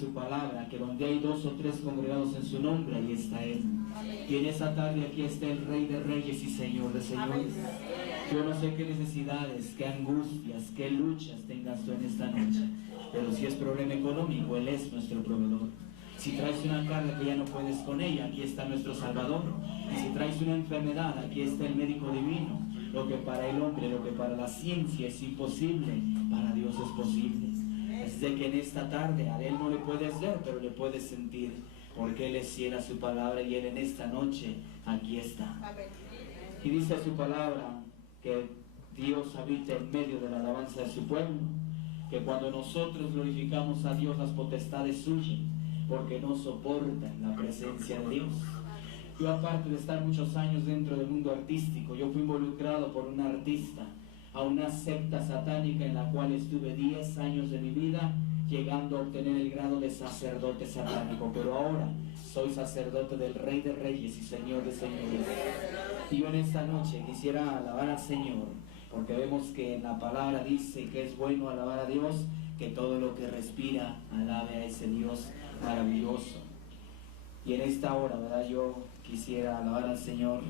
su palabra, que donde hay 2 o 3 congregados en su nombre, ahí está Él. Y en esta tarde aquí está el Rey de Reyes y Señor de Señores. Yo no sé qué necesidades, qué angustias, qué luchas tengas tú en esta noche, pero si es problema económico, Él es nuestro proveedor. Si traes una carga que ya no puedes con ella, aquí está nuestro Salvador. Y si traes una enfermedad, aquí está el médico divino. Lo que para el hombre, lo que para la ciencia es imposible, para Dios es posible. Es de que en esta tarde a Él no le puedes ver, pero le puedes sentir, porque Él es fiel a su palabra y Él en esta noche aquí está. Y dice su palabra que Dios habita en medio de la alabanza de su pueblo, que cuando nosotros glorificamos a Dios, las potestades huyen, porque no soportan la presencia de Dios. Yo, aparte de estar muchos años dentro del mundo artístico, yo fui involucrado por un artista a una secta satánica en la cual estuve 10 años de mi vida, llegando a obtener el grado de sacerdote satánico, pero ahora soy sacerdote del Rey de Reyes y Señor de Señores. Y yo en esta noche quisiera alabar al Señor, porque vemos que en la palabra dice que es bueno alabar a Dios, que todo lo que respira alabe a ese Dios maravilloso. Y en esta hora, ¿verdad? Yo quisiera alabar al Señor.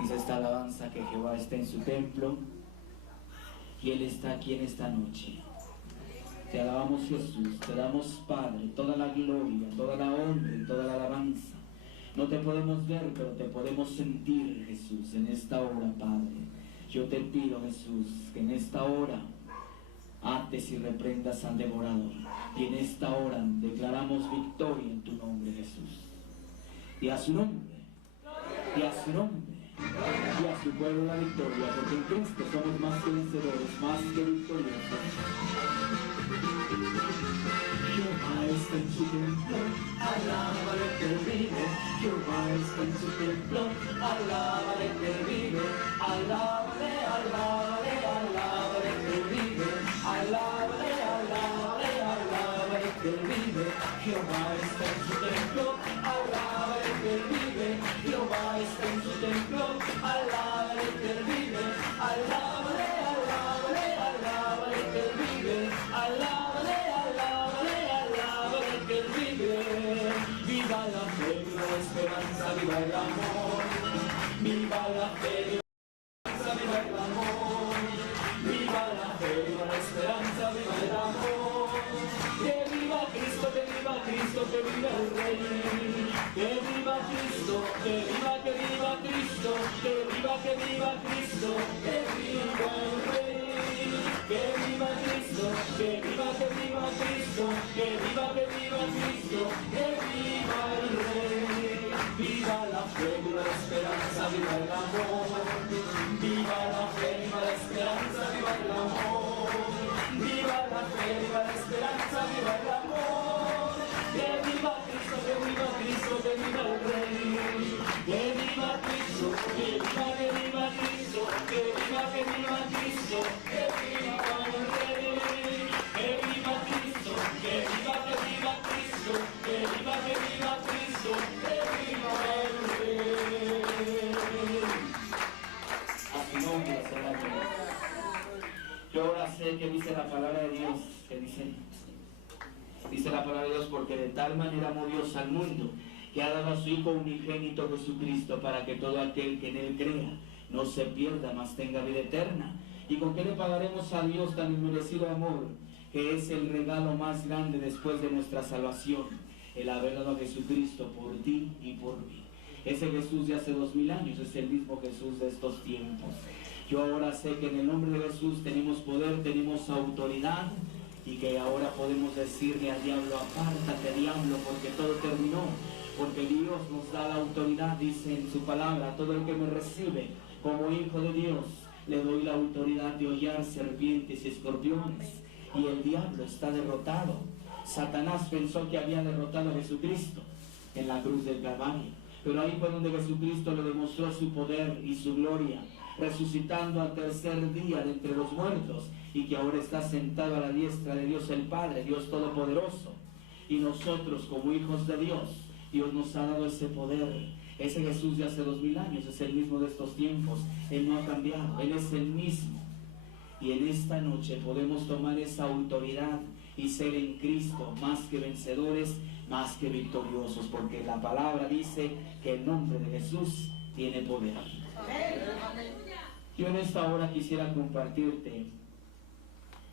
Dice esta alabanza que Jehová está en su templo y Él está aquí en esta noche. Te alabamos, Jesús, te damos, Padre, toda la gloria, toda la honra y toda la alabanza. No te podemos ver, pero te podemos sentir, Jesús, en esta hora, Padre. Yo te pido, Jesús, que en esta hora ates y reprendas al devorador. Y en esta hora declaramos victoria en tu nombre, Jesús. Y a su nombre, y a su nombre, y a su pueblo la victoria, porque en Cristo somos más que vencedores, más que victoriosos. Jehová está en su templo, alábale que vive. Jehová está en su templo, alábale que vive. Alábale, alábale, alábale que vive. Alábale, alábale, alábale que vive. Jehová está en su templo, alábale que vive. Jehová está en su templo, alábale que vive. Alábale, alábale, alábale que vive. Alábale, alábale, alábale que vive. Viva la fe, viva la esperanza, viva el amor. Viva la fe, viva la esperanza, viva el amor. Viva la fe, viva la esperanza, viva el amor. Que viva Cristo, que viva Cristo, que viva el Rey. Que viva Cristo, que viva Cristo, que viva Cristo, que viva el Rey. Que viva Cristo, que viva Cristo, que viva Cristo, que viva el Rey. Viva la fe, viva la esperanza, viva el amor. Viva la fe, viva la esperanza, viva el amor. Viva la fe, viva la esperanza, viva el amor. Que viva Cristo, que viva Cristo, que viva el Rey. Que viva Cristo, que viva Cristo, que viva Cristo, que viva el Rey. Que viva Cristo, que viva Cristo, que viva Cristo, que viva el Rey. A su nombre será Dios. Yo ahora sé que dice la palabra de Dios, que dice la palabra de Dios, porque de tal manera amó Dios al mundo, que ha dado a su Hijo unigénito Jesucristo, para que todo aquel que en Él crea no se pierda, mas tenga vida eterna. ¿Y con qué le pagaremos a Dios tan inmerecido amor, que es el regalo más grande después de nuestra salvación? El haber dado a Jesucristo por ti y por mí. Ese Jesús de hace 2000 años es el mismo Jesús de estos tiempos. Yo ahora sé que en el nombre de Jesús tenemos poder, tenemos autoridad, y que ahora podemos decirle al diablo: apártate, diablo, porque todo terminó. Porque Dios nos da la autoridad, dice en su palabra: todo el que me recibe como hijo de Dios, le doy la autoridad de hollar serpientes y escorpiones. Y el diablo está derrotado. Satanás pensó que había derrotado a Jesucristo en la cruz del Calvario, pero ahí fue donde Jesucristo le demostró su poder y su gloria, resucitando al tercer día de entre los muertos, y que ahora está sentado a la diestra de Dios el Padre, Dios Todopoderoso. Y nosotros, como hijos de Dios, Dios nos ha dado ese poder. Ese Jesús de hace 2000 años es el mismo de estos tiempos. Él no ha cambiado, Él es el mismo. Y en esta noche podemos tomar esa autoridad y ser en Cristo más que vencedores, más que victoriosos, porque la palabra dice que el nombre de Jesús tiene poder. Yo en esta hora quisiera compartirte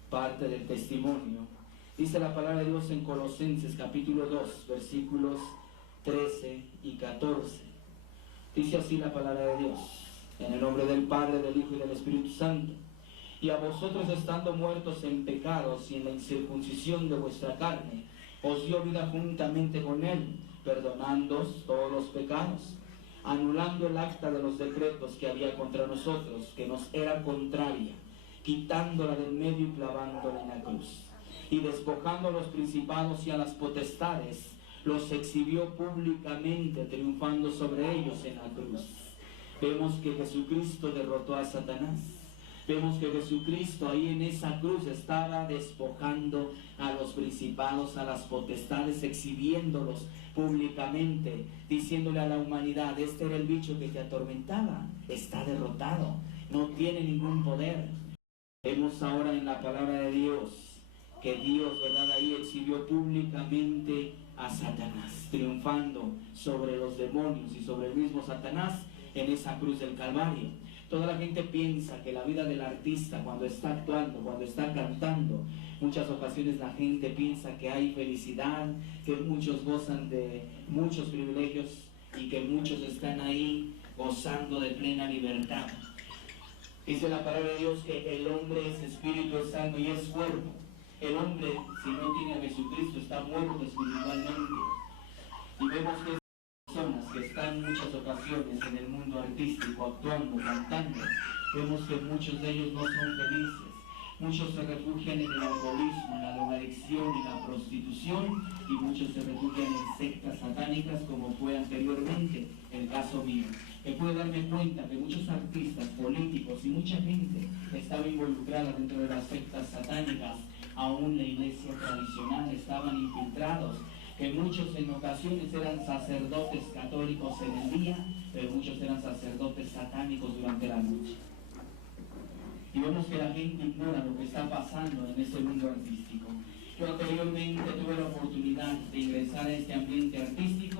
parte del testimonio. Dice la palabra de Dios en Colosenses capítulo 2, versículos 13 y 14. Dice así la palabra de Dios: en el nombre del Padre, del Hijo y del Espíritu Santo. Y a vosotros, estando muertos en pecados y en la incircuncisión de vuestra carne, os dio vida juntamente con Él, perdonándoos todos los pecados, anulando el acta de los decretos que había contra nosotros, que nos era contraria, quitándola del medio y clavándola en la cruz. Y despojando a los principados y a las potestades, los exhibió públicamente, triunfando sobre ellos en la cruz. Vemos que Jesucristo derrotó a Satanás. Vemos que Jesucristo ahí en esa cruz estaba despojando a los principados, a las potestades, exhibiéndolos públicamente, diciéndole a la humanidad: este era el bicho que te atormentaba, está derrotado, no tiene ningún poder. Vemos ahora en la palabra de Dios que Dios, ¿verdad?, ahí exhibió públicamente a Satanás, triunfando sobre los demonios y sobre el mismo Satanás en esa cruz del Calvario. Toda la gente piensa que la vida del artista, cuando está actuando, cuando está cantando, muchas ocasiones la gente piensa que hay felicidad, que muchos gozan de muchos privilegios y que muchos están ahí gozando de plena libertad. Dice la palabra de Dios que el hombre es espíritu, es alma y es cuerpo. El hombre, si no tiene a Jesucristo, está muerto espiritualmente. Y vemos que personas que están en muchas ocasiones en el mundo artístico, actuando, cantando, vemos que muchos de ellos no son felices. Muchos se refugian en el alcoholismo, en la drogadicción, en la prostitución, y muchos se refugian en sectas satánicas, como fue anteriormente el caso mío. Me puedo darme cuenta que muchos artistas, políticos y mucha gente estaba involucrada dentro de las sectas satánicas. Aún la iglesia tradicional estaban infiltrados, que muchos en ocasiones eran sacerdotes católicos en el día, pero muchos eran sacerdotes satánicos durante la noche. Y vemos que la gente ignora lo que está pasando en ese mundo artístico. Yo anteriormente tuve la oportunidad de ingresar a este ambiente artístico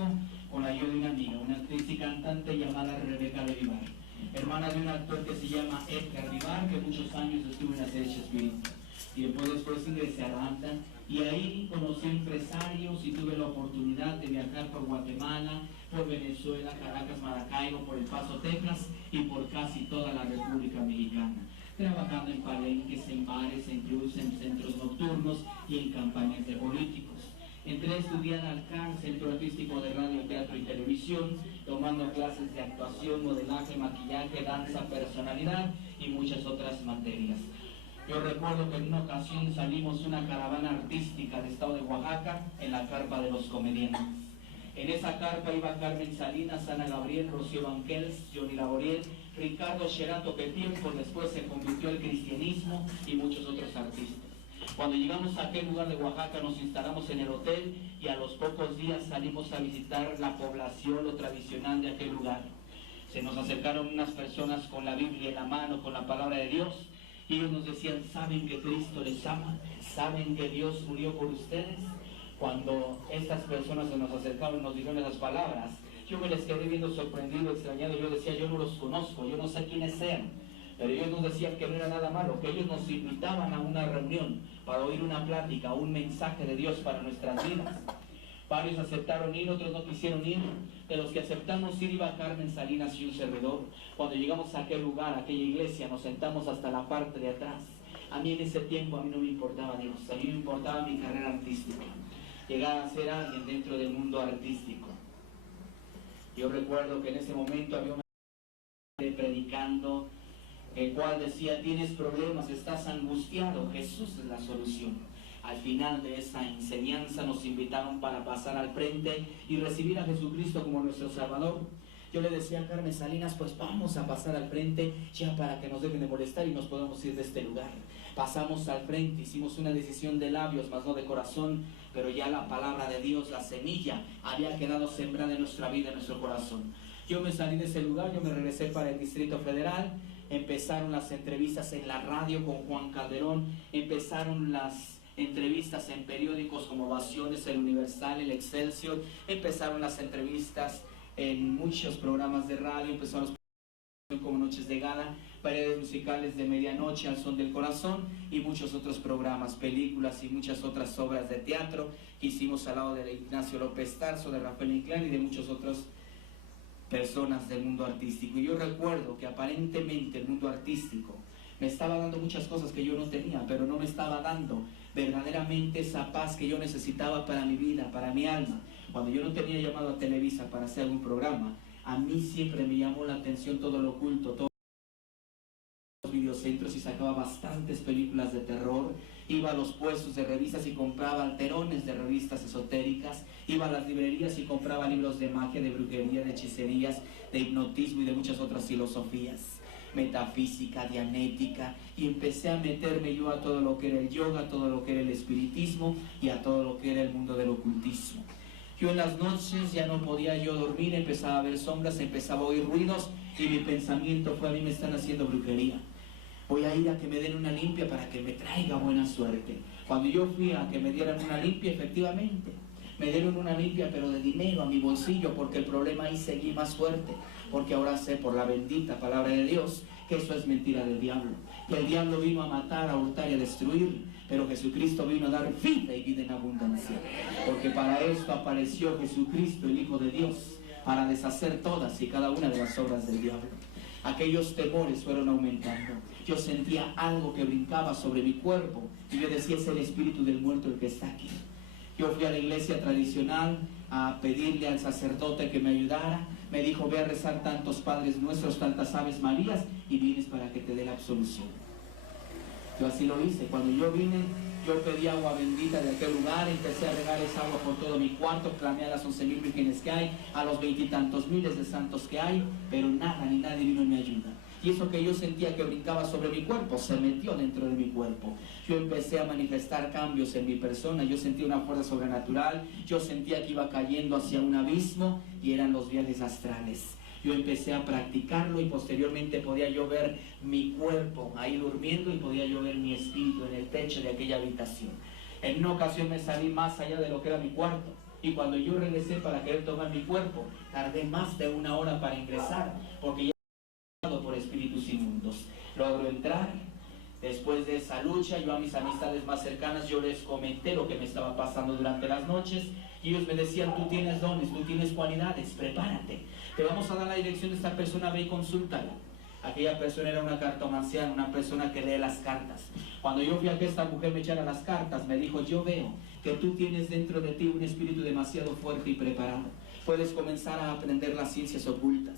con la ayuda de una amiga, una actriz y cantante llamada Rebeca de Vivar, hermana de un actor que se llama Edgar Vivar, que muchos años estuvo en la serie Espíritu. Y después ingresé a la banda, y ahí conocí empresarios y tuve la oportunidad de viajar por Guatemala, por Venezuela, Caracas, Maracaibo, por El Paso, Texas y por casi toda la República Mexicana, trabajando en palenques, en bares, en clubs, en centros nocturnos y en campañas de políticos. Entré a estudiar al CAR, Centro Artístico de Radio, Teatro y Televisión, tomando clases de actuación, modelaje, maquillaje, danza, personalidad y muchas otras materias. Yo recuerdo que en una ocasión salimos una caravana artística del estado de Oaxaca en la carpa de los comediantes. En esa carpa iba Carmen Salinas, Ana Gabriel, Rocío Banquels, Johnny Laboriel, Ricardo Sherato, que tiempo después se convirtió al cristianismo, y muchos otros artistas. Cuando llegamos a aquel lugar de Oaxaca, nos instalamos en el hotel y a los pocos días salimos a visitar la población, lo tradicional de aquel lugar. Se nos acercaron unas personas con la Biblia en la mano, con la palabra de Dios, y ellos nos decían: ¿saben que Cristo les ama? ¿Saben que Dios murió por ustedes? Cuando estas personas se nos acercaron y nos dijeron esas palabras, yo me les quedé viendo sorprendido, extrañado. Yo decía: yo no los conozco, yo no sé quiénes sean. Pero ellos nos decían que no era nada malo, que ellos nos invitaban a una reunión para oír una plática, un mensaje de Dios para nuestras vidas. Varios aceptaron ir, otros no quisieron ir. De los que aceptamos ir iba Carmen Salinas y un servidor. Cuando llegamos a aquel lugar, a aquella iglesia, nos sentamos hasta la parte de atrás. A mí en ese tiempo, a mí no me importaba Dios, a mí me importaba mi carrera artística. Llegar a ser alguien dentro del mundo artístico. Yo recuerdo que en ese momento había una predicando, el cual decía: tienes problemas, estás angustiado, Jesús es la solución. Al final de esa enseñanza nos invitaron para pasar al frente y recibir a Jesucristo como nuestro Salvador. Yo le decía a Carmen Salinas: pues vamos a pasar al frente ya para que nos dejen de molestar y nos podamos ir de este lugar. Pasamos al frente, hicimos una decisión de labios, mas no de corazón, pero ya la palabra de Dios, la semilla, había quedado sembrada en nuestra vida, en nuestro corazón. Yo me salí de ese lugar, yo me regresé para el Distrito Federal. Empezaron las entrevistas en la radio con Juan Calderón, empezaron las entrevistas en periódicos como Ovaciones, El Universal, El Excelsior. Empezaron las entrevistas en muchos programas de radio, empezaron los como Noches de Gala, variedades musicales de medianoche, Al Son del Corazón y muchos otros programas, películas y muchas otras obras de teatro que hicimos al lado de Ignacio López Tarso, de Rafael Inclán y de muchas otras personas del mundo artístico. Y yo recuerdo que aparentemente el mundo artístico me estaba dando muchas cosas que yo no tenía, pero no me estaba dando verdaderamente esa paz que yo necesitaba para mi vida, para mi alma. Cuando yo no tenía llamado a Televisa para hacer algún programa, a mí siempre me llamó la atención todo lo oculto, todo los videocentros, y sacaba bastantes películas de terror. Iba a los puestos de revistas y compraba alterones de revistas esotéricas. Iba a las librerías y compraba libros de magia, de brujería, de hechicerías, de hipnotismo y de muchas otras filosofías, metafísica, dianética, y empecé a meterme yo a todo lo que era el yoga, a todo lo que era el espiritismo y a todo lo que era el mundo del ocultismo. Yo en las noches ya no podía yo dormir, empezaba a ver sombras, empezaba a oír ruidos y mi pensamiento fue: a mí me están haciendo brujería. Voy a ir a que me den una limpia para que me traiga buena suerte. Cuando yo fui a que me dieran una limpia, efectivamente, me dieron una limpia, pero de dinero a mi bolsillo, porque el problema ahí seguí más fuerte. Porque ahora sé por la bendita palabra de Dios que eso es mentira del diablo. Que el diablo vino a matar, a hurtar y a destruir, pero Jesucristo vino a dar vida y vida en abundancia. Porque para esto apareció Jesucristo, el Hijo de Dios, para deshacer todas y cada una de las obras del diablo. Aquellos temores fueron aumentando. Yo sentía algo que brincaba sobre mi cuerpo y yo decía: es el espíritu del muerto el que está aquí. Yo fui a la iglesia tradicional a pedirle al sacerdote que me ayudara. Me dijo: ve a rezar tantos Padres Nuestros, tantas Aves Marías y vienes para que te dé la absolución. Yo así lo hice. Cuando yo vine, yo pedí agua bendita de aquel lugar, empecé a regar esa agua por todo mi cuarto, clamé a las 11,000 vírgenes que hay, a los 20 y tantos miles de santos que hay, pero nada ni nadie vino en mi ayuda. Y eso que yo sentía que brincaba sobre mi cuerpo, se metió dentro de mi cuerpo. Yo empecé a manifestar cambios en mi persona, yo sentía una fuerza sobrenatural, yo sentía que iba cayendo hacia un abismo y eran los viajes astrales. Yo empecé a practicarlo y posteriormente podía yo ver mi cuerpo ahí durmiendo y podía yo ver mi espíritu en el techo de aquella habitación. En una ocasión me salí más allá de lo que era mi cuarto y cuando yo regresé para querer tomar mi cuerpo, tardé más de 1 hora para ingresar porque ya estaba por espíritus inmundos. Logro entrar. Después de esa lucha, yo a mis amistades más cercanas, yo les comenté lo que me estaba pasando durante las noches y ellos me decían: tú tienes dones, tú tienes cualidades, prepárate, te vamos a dar la dirección de esta persona, ve y consúltala. Aquella persona era una cartomanciana, una persona que lee las cartas. Cuando yo fui a que esta mujer me echara las cartas, me dijo: yo veo que tú tienes dentro de ti un espíritu demasiado fuerte y preparado, puedes comenzar a aprender las ciencias ocultas.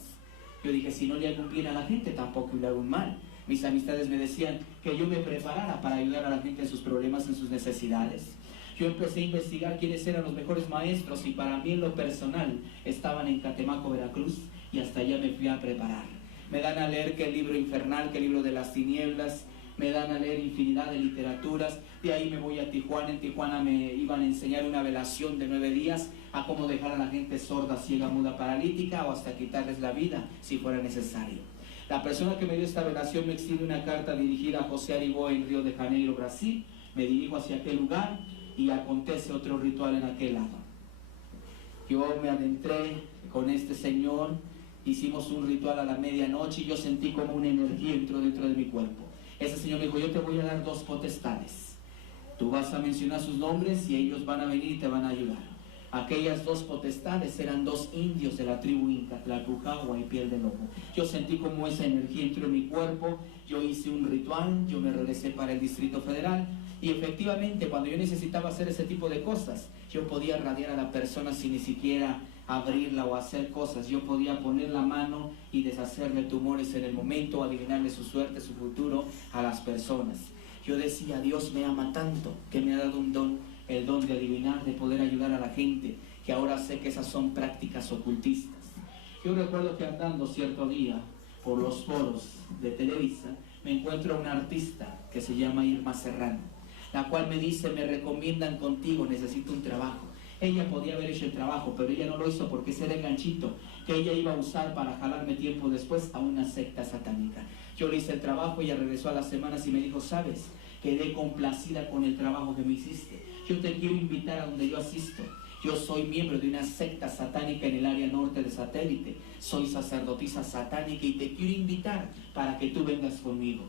Yo dije: si no le hago un bien a la gente, tampoco le hago un mal. Mis amistades me decían que yo me preparara para ayudar a la gente en sus problemas, en sus necesidades. Yo empecé a investigar quiénes eran los mejores maestros y para mí en lo personal estaban en Catemaco, Veracruz, y hasta allá me fui a preparar. Me dan a leer que el libro infernal, que el libro de las tinieblas, me dan a leer infinidad de literaturas. De ahí me voy a Tijuana. En Tijuana me iban a enseñar una velación de 9 días a cómo dejar a la gente sorda, ciega, muda, paralítica o hasta quitarles la vida si fuera necesario. La persona que me dio esta velación me extiende una carta dirigida a José Aribó en Río de Janeiro, Brasil. Me dirijo hacia aquel lugar y acontece otro ritual en aquel lado. Yo me adentré con este señor, hicimos un ritual a la medianoche y yo sentí como una energía entró dentro de mi cuerpo. Ese señor me dijo: yo te voy a dar 2 potestades. Tú vas a mencionar sus nombres y ellos van a venir y te van a ayudar. Aquellas 2 potestades eran 2 indios de la tribu inca, Tlalpujahua y Piel de Lobo. Yo sentí como esa energía entró en mi cuerpo, yo hice un ritual, yo me regresé para el Distrito Federal y efectivamente cuando yo necesitaba hacer ese tipo de cosas, yo podía radiar a la persona sin ni siquiera abrirla o hacer cosas. Yo podía poner la mano y deshacerle tumores en el momento, adivinarle su suerte, su futuro a las personas. Yo decía: Dios me ama tanto que me ha dado un don, el don de adivinar, de poder ayudar a la gente, que ahora sé que esas son prácticas ocultistas. Yo recuerdo que andando cierto día por los foros de Televisa, me encuentro a una artista que se llama Irma Serrano, la cual me dice: me recomiendan contigo, necesito un trabajo. Ella podía haber hecho el trabajo, pero ella no lo hizo porque ese era el ganchito que ella iba a usar para jalarme tiempo después a una secta satánica. Yo le hice el trabajo, ella regresó a las semanas y me dijo: ¿sabes? quedé complacida con el trabajo que me hiciste. Yo te quiero invitar a donde yo asisto. Yo soy miembro de una secta satánica en el área norte de Satélite. Soy sacerdotisa satánica y te quiero invitar para que tú vengas conmigo.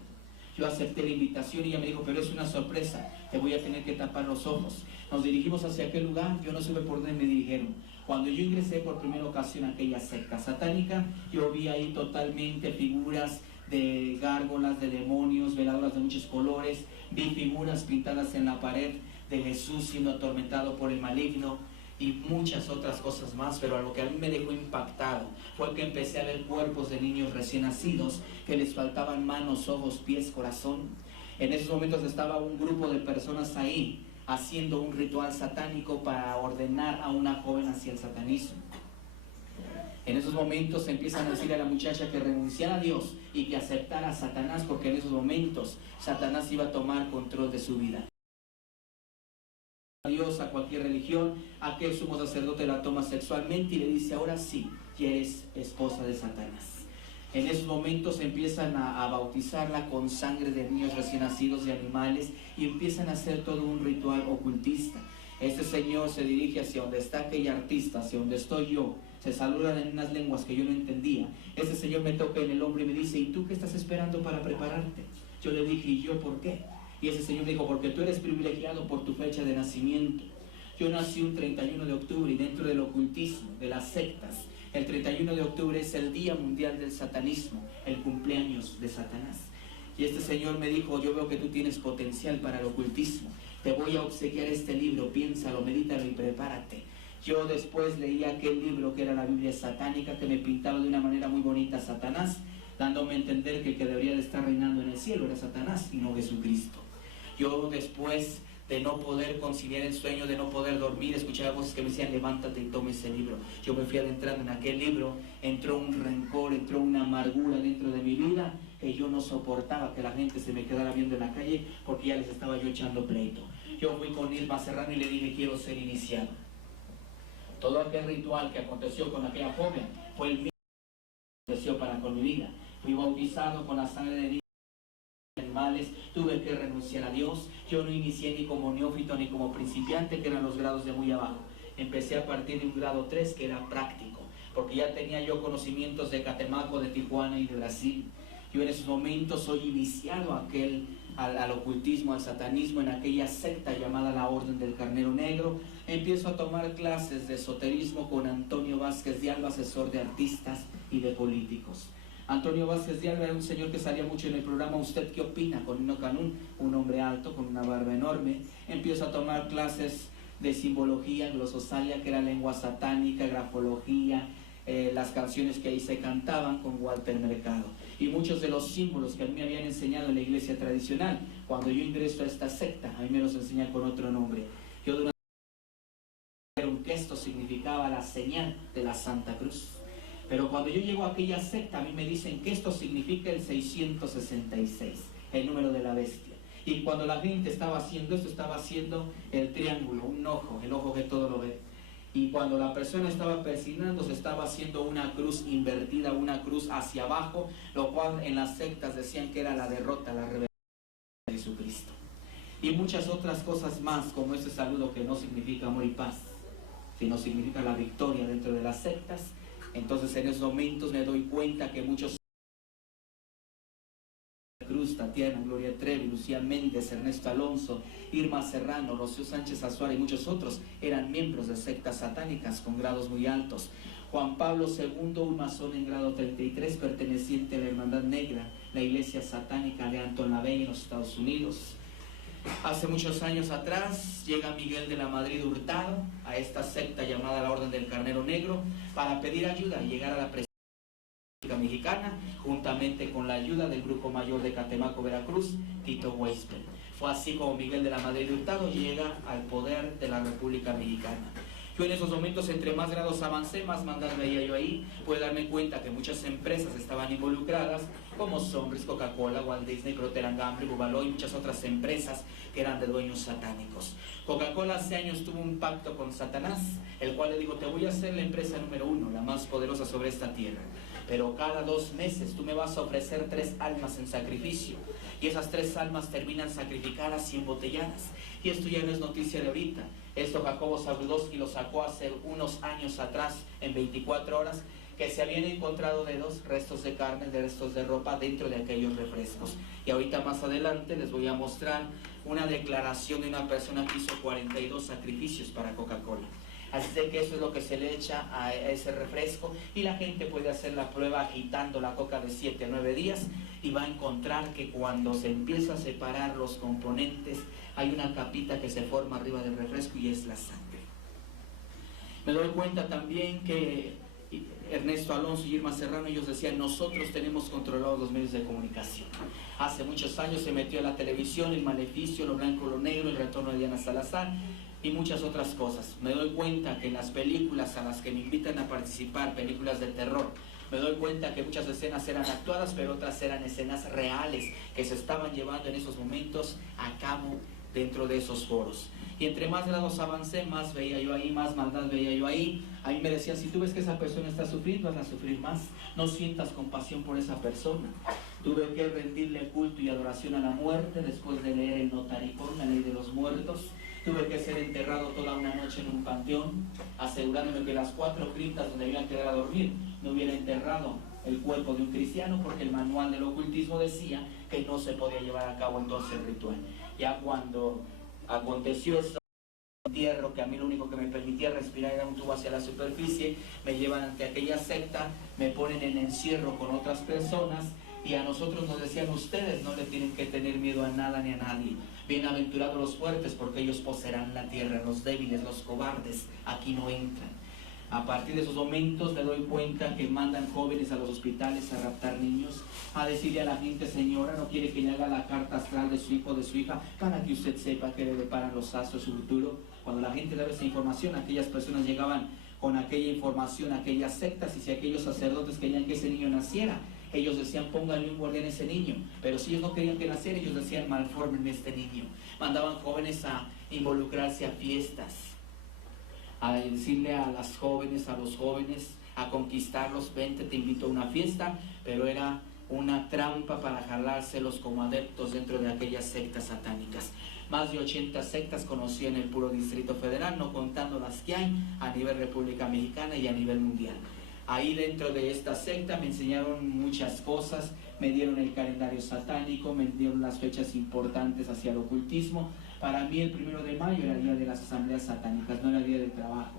Yo acepté la invitación y ella me dijo, pero es una sorpresa, te voy a tener que tapar los ojos. Nos dirigimos hacia aquel lugar, yo no supe por dónde me dirigieron. Cuando yo ingresé por primera ocasión a aquella secta satánica, yo vi ahí totalmente figuras de gárgolas, de demonios, veladoras de muchos colores, vi figuras pintadas en la pared de Jesús siendo atormentado por el maligno y muchas otras cosas más, pero lo que a mí me dejó impactado fue que empecé a ver cuerpos de niños recién nacidos que les faltaban manos, ojos, pies, corazón. En esos momentos estaba un grupo de personas ahí haciendo un ritual satánico para ordenar a una joven hacia el satanismo. En esos momentos empiezan a decirle a la muchacha que renunciara a Dios y que aceptara a Satanás, porque en esos momentos Satanás iba a tomar control de su vida. A Dios, a cualquier religión, aquel sumo sacerdote la toma sexualmente y le dice, ahora sí, ya eres esposa de Satanás. En esos momentos empiezan a bautizarla con sangre de niños recién nacidos, de animales, y empiezan a hacer todo un ritual ocultista. Este señor se dirige hacia donde está aquella artista, hacia donde estoy yo, se saludan en unas lenguas que yo no entendía. Este señor me toca en el hombro y me dice, ¿y tú qué estás esperando para prepararte? Yo le dije, ¿y yo por qué? Y ese señor me dijo, porque tú eres privilegiado por tu fecha de nacimiento. Yo nací un 31 de octubre y dentro del ocultismo, de las sectas, el 31 de octubre es el Día Mundial del Satanismo, el cumpleaños de Satanás. Y este señor me dijo, yo veo que tú tienes potencial para el ocultismo, te voy a obsequiar este libro, piénsalo, medítalo y prepárate. Yo después leí aquel libro que era la Biblia satánica, que me pintaba de una manera muy bonita a Satanás, dándome a entender que el que debería de estar reinando en el cielo era Satanás y no Jesucristo. Yo después de no poder conciliar el sueño, de no poder dormir, escuchaba voces que me decían, levántate y tome ese libro. Yo me fui adentrando en aquel libro, entró un rencor, entró una amargura dentro de mi vida, que yo no soportaba que la gente se me quedara viendo en la calle, porque ya les estaba yo echando pleito. Yo fui con Irma Serrano y le dije, quiero ser iniciado. Todo aquel ritual que aconteció con aquella joven fue el mismo que aconteció para con mi vida. Fui bautizado con la sangre de animales, tuve que renunciar a Dios. Yo no inicié ni como neófito ni como principiante, que eran los grados de muy abajo. Empecé a partir de un grado 3 que era práctico, porque ya tenía yo conocimientos de Catemaco, de Tijuana y de Brasil. Yo en esos momentos soy iniciado al ocultismo, al satanismo, en aquella secta llamada la Orden del Carnero Negro. Empiezo a tomar clases de esoterismo con Antonio Vázquez de Alba, asesor de artistas y de políticos. Antonio Vázquez de Alba era un señor que salía mucho en el programa ¿Usted qué opina? Con Nino Canún, un hombre alto con una barba enorme. Empiezo a tomar clases de simbología, glososalia, que era lengua satánica, grafología, las canciones que ahí se cantaban con Walter Mercado. Y muchos de los símbolos que a mí me habían enseñado en la iglesia tradicional, cuando yo ingreso a esta secta, a mí me los enseñan con otro nombre. Yo de una que esto significaba la señal de la Santa Cruz. Pero cuando yo llego a aquella secta, a mí me dicen que esto significa el 666, el número de la bestia. Y cuando la gente estaba haciendo esto, estaba haciendo el triángulo, un ojo, el ojo que todo lo ve. Y cuando la persona estaba persignándose, estaba haciendo una cruz invertida, una cruz hacia abajo, lo cual en las sectas decían que era la derrota, la rebelión de Jesucristo. Y muchas otras cosas más, como ese saludo que no significa amor y paz, sino significa la victoria dentro de las sectas. Entonces en esos momentos me doy cuenta que muchos Cruz, Tatiana, Gloria Trevi, Lucía Méndez, Ernesto Alonso, Irma Serrano, Rocío Sánchez Azuara y muchos otros eran miembros de sectas satánicas con grados muy altos. Juan Pablo II, un masón en grado 33, perteneciente a la Hermandad Negra, la iglesia satánica de Anton LaVey en los Estados Unidos. Hace muchos años atrás llega Miguel de la Madrid Hurtado a esta secta llamada la Orden del Carnero Negro para pedir ayuda y llegar a la presidencia mexicana, juntamente con la ayuda del Grupo Mayor de Catemaco, Veracruz, Tito Huésped. Fue así como Miguel de la Madrid Hurtado llega al poder de la República Mexicana. Yo en esos momentos, entre más grados avancé, más mandas veía yo ahí. Pude darme cuenta que muchas empresas estaban involucradas, como Sonris, Coca-Cola, Walt Disney, Procter & Gamble, Bubalo y muchas otras empresas que eran de dueños satánicos. Coca-Cola hace años tuvo un pacto con Satanás, el cual le dijo, te voy a hacer la empresa número 1, la más poderosa sobre esta tierra. pero cada 2 meses tú me vas a ofrecer 3 almas en sacrificio, y esas 3 almas terminan sacrificadas y embotelladas. Y esto ya no es noticia de ahorita, esto Jacobo Zabludowski lo sacó hace unos años atrás, en 24 horas, que se habían encontrado dedos, restos de carne, de restos de ropa dentro de aquellos refrescos. Y ahorita más adelante les voy a mostrar una declaración de una persona que hizo 42 sacrificios para Coca-Cola. Así de que eso es lo que se le echa a ese refresco, y la gente puede hacer la prueba agitando la coca de 7 a 9 días y va a encontrar que cuando se empieza a separar los componentes hay una capita que se forma arriba del refresco y es la sangre. Me doy cuenta también que Ernesto Alonso y Irma Serrano, ellos decían: nosotros tenemos controlados los medios de comunicación. Hace muchos años se metió a la televisión El Maleficio, Lo Blanco, Lo Negro, El Retorno de Diana Salazar y muchas otras cosas. Me doy cuenta que en las películas a las que me invitan a participar, películas de terror, me doy cuenta que muchas escenas eran actuadas, pero otras eran escenas reales que se estaban llevando en esos momentos a cabo dentro de esos foros. Y entre más grados avancé, más veía yo ahí, más maldad veía yo ahí. A mí me decían: si tú ves que esa persona está sufriendo, vas a sufrir más. No sientas compasión por esa persona. Tuve que rendirle culto y adoración a la muerte después de leer el Notaricón, la ley de los muertos. Tuve que ser enterrado toda una noche en un panteón, asegurándome que las 4 criptas donde iban a quedar a dormir no hubiera enterrado el cuerpo de un cristiano, porque el manual del ocultismo decía que no se podía llevar a cabo entonces el ritual. Ya cuando aconteció ese entierro, que a mí lo único que me permitía respirar era un tubo hacia la superficie, me llevan ante aquella secta, me ponen en encierro con otras personas, y a nosotros nos decían: ustedes no le tienen que tener miedo a nada ni a nadie. Bienaventurados los fuertes, porque ellos poseerán la tierra. Los débiles, los cobardes, aquí no entran. A partir de esos momentos me doy cuenta que mandan jóvenes a los hospitales a raptar niños, a decirle a la gente: señora, no quiere que le haga la carta astral de su hijo o de su hija para que usted sepa que le deparan los astros su futuro. Cuando la gente daba esa información, aquellas personas llegaban con aquella información a aquellas sectas, y si aquellos sacerdotes querían que ese niño naciera, ellos decían: pónganle un guardián a ese niño. Pero si ellos no querían que naciera, ellos decían: malformen este niño. Mandaban jóvenes a involucrarse a fiestas, a decirle a las jóvenes, a los jóvenes, a conquistarlos: vente, te invito a una fiesta. Pero era una trampa para jalárselos como adeptos dentro de aquellas sectas satánicas. Más de 80 sectas conocí en el puro Distrito Federal, no contando las que hay a nivel República Mexicana y a nivel mundial. Ahí dentro de esta secta me enseñaron muchas cosas, me dieron el calendario satánico, me dieron las fechas importantes hacia el ocultismo. Para mí el 1 de mayo era el día de las asambleas satánicas, no era el día del trabajo.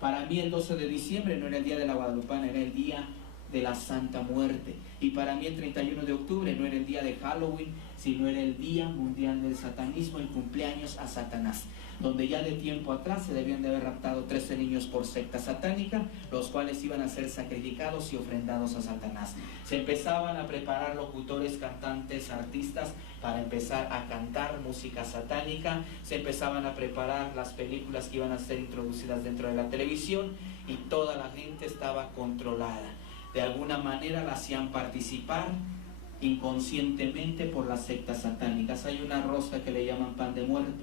Para mí el 12 de diciembre no era el día de la Guadalupana, era el día de la Santa Muerte. Y para mí el 31 de octubre no era el día de Halloween, sino era el Día Mundial del Satanismo, el cumpleaños a Satanás, donde ya de tiempo atrás se debían de haber raptado 13 niños por secta satánica, los cuales iban a ser sacrificados y ofrendados a Satanás. Se empezaban a preparar locutores, cantantes, artistas para empezar a cantar música satánica, se empezaban a preparar las películas que iban a ser introducidas dentro de la televisión, y toda la gente estaba controlada. De alguna manera la hacían participar inconscientemente por las sectas satánicas. Hay una rosca que le llaman pan de muerto,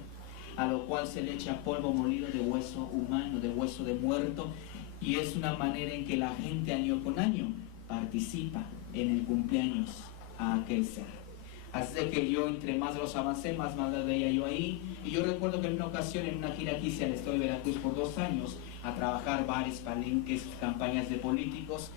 a lo cual se le echa polvo molido de hueso humano, de hueso de muerto, y es una manera en que la gente año con año participa en el cumpleaños a aquel ser. Así de que yo, entre más los avancé, más maldad veía yo ahí. Y yo recuerdo que en una ocasión, en una gira que hice al estado de Veracruz por 2 años, a trabajar bares, palenques, campañas de políticos,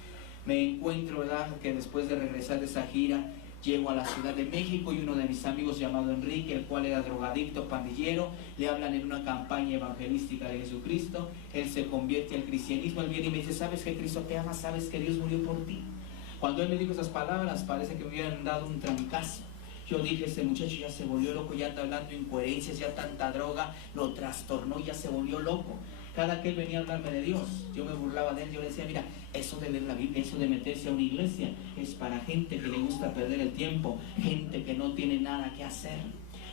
me encuentro, ¿verdad?, que después de regresar de esa gira, llego a la Ciudad de México, y uno de mis amigos llamado Enrique, el cual era drogadicto, pandillero, le hablan en una campaña evangelística de Jesucristo. Él se convierte al cristianismo. Él viene y me dice: ¿sabes que Cristo te ama? ¿Sabes que Dios murió por ti? Cuando él me dijo esas palabras, parece que me hubieran dado un trancazo. Yo dije: este muchacho ya se volvió loco, ya anda hablando incoherencias, ya tanta droga lo trastornó, ya se volvió loco. Cada que él venía a hablarme de Dios, yo me burlaba de él. Yo le decía: mira, eso de leer la Biblia, eso de meterse a una iglesia, es para gente que le gusta perder el tiempo, gente que no tiene nada que hacer.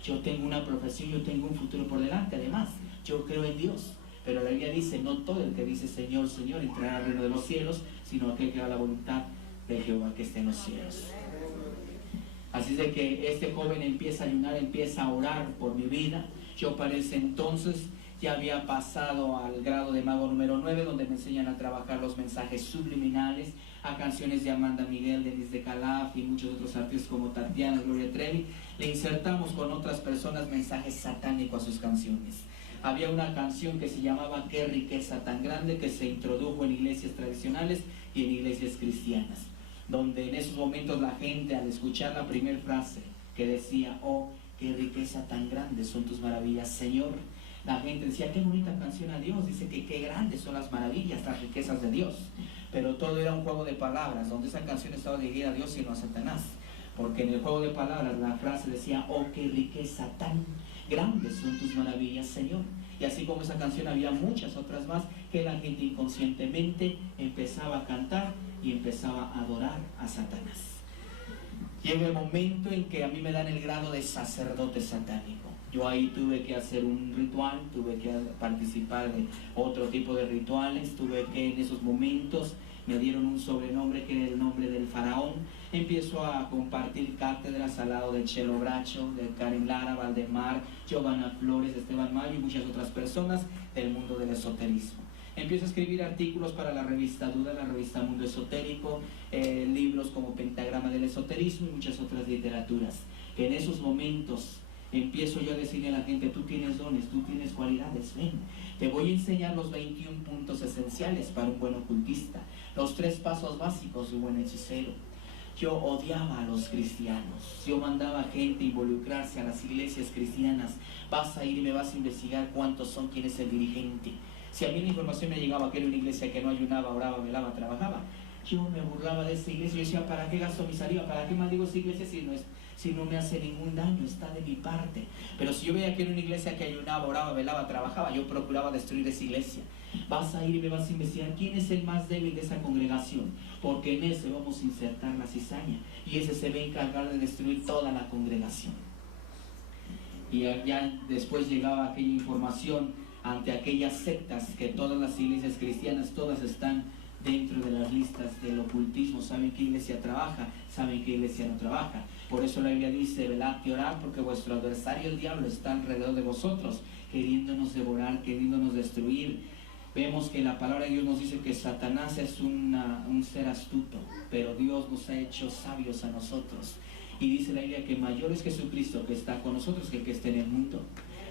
Yo tengo una profesión, yo tengo un futuro por delante. Además, yo creo en Dios. Pero la Biblia dice: no todo el que dice Señor, Señor entrará al reino de los cielos, sino aquel que haga la voluntad de Jehová que esté en los cielos. Así de que este joven empieza a ayunar, empieza a orar por mi vida. Yo para ese entonces ya había pasado al grado de mago número 9, donde me enseñan a trabajar los mensajes subliminales, a canciones de Amanda Miguel, Denise de Calaf y muchos otros artistas como Tatiana, Gloria Trevi. Le insertamos con otras personas mensajes satánicos a sus canciones. Había una canción que se llamaba Qué riqueza tan grande, que se introdujo en iglesias tradicionales y en iglesias cristianas, donde en esos momentos la gente, al escuchar la primera frase que decía, oh, qué riqueza tan grande son tus maravillas, Señor, la gente decía, qué bonita canción a Dios, dice que qué grandes son las maravillas, las riquezas de Dios. Pero todo era un juego de palabras, donde esa canción estaba dirigida a Dios y no a Satanás, porque en el juego de palabras la frase decía, oh, qué riqueza tan grande son tus maravillas, Señor. Y así como esa canción había muchas otras más que la gente inconscientemente empezaba a cantar y empezaba a adorar a Satanás. Llega el momento en que a mí me dan el grado de sacerdote satánico. Yo ahí tuve que hacer un ritual, tuve que participar de otro tipo de rituales, tuve que en esos momentos me dieron un sobrenombre que era el nombre del faraón. Empiezo a compartir cátedras al lado de Chelo Bracho, de Karen Lara, Valdemar, Giovanna Flores, Esteban Mayo y muchas otras personas del mundo del esoterismo. Empiezo a escribir artículos para la revista Duda, la revista Mundo Esotérico, libros como Pentagrama del Esoterismo y muchas otras literaturas. En esos momentos empiezo yo a decirle a la gente, tú tienes dones, tú tienes cualidades, ven, te voy a enseñar los 21 puntos esenciales para un buen ocultista, los 3 pasos básicos de un buen hechicero. Yo odiaba a los cristianos, yo mandaba a gente a involucrarse a las iglesias cristianas, vas a ir y me vas a investigar cuántos son, quién es el dirigente. Si a mí la información me llegaba que era una iglesia que no ayunaba, oraba, velaba, trabajaba, yo me burlaba de esa iglesia. Yo decía, ¿para qué gasto mi saliva? ¿Para qué maldigo esa iglesia si no me hace ningún daño? Está de mi parte. Pero si yo veía que era una iglesia que ayunaba, oraba, velaba, trabajaba, yo procuraba destruir esa iglesia. Vas a ir y me vas a investigar quién es el más débil de esa congregación, porque en ese vamos a insertar la cizaña y ese se va a encargar de destruir toda la congregación. Y ya después llegaba aquella información ante aquellas sectas que todas las iglesias cristianas, todas están dentro de las listas del ocultismo. Saben qué iglesia trabaja, saben qué iglesia no trabaja. Por eso la Biblia dice, velad y orad, porque vuestro adversario el diablo está alrededor de vosotros, queriéndonos devorar, queriéndonos destruir. Vemos que la palabra de Dios nos dice que Satanás es un ser astuto, pero Dios nos ha hecho sabios a nosotros. Y dice la Biblia que mayor es Jesucristo que está con nosotros que el que está en el mundo.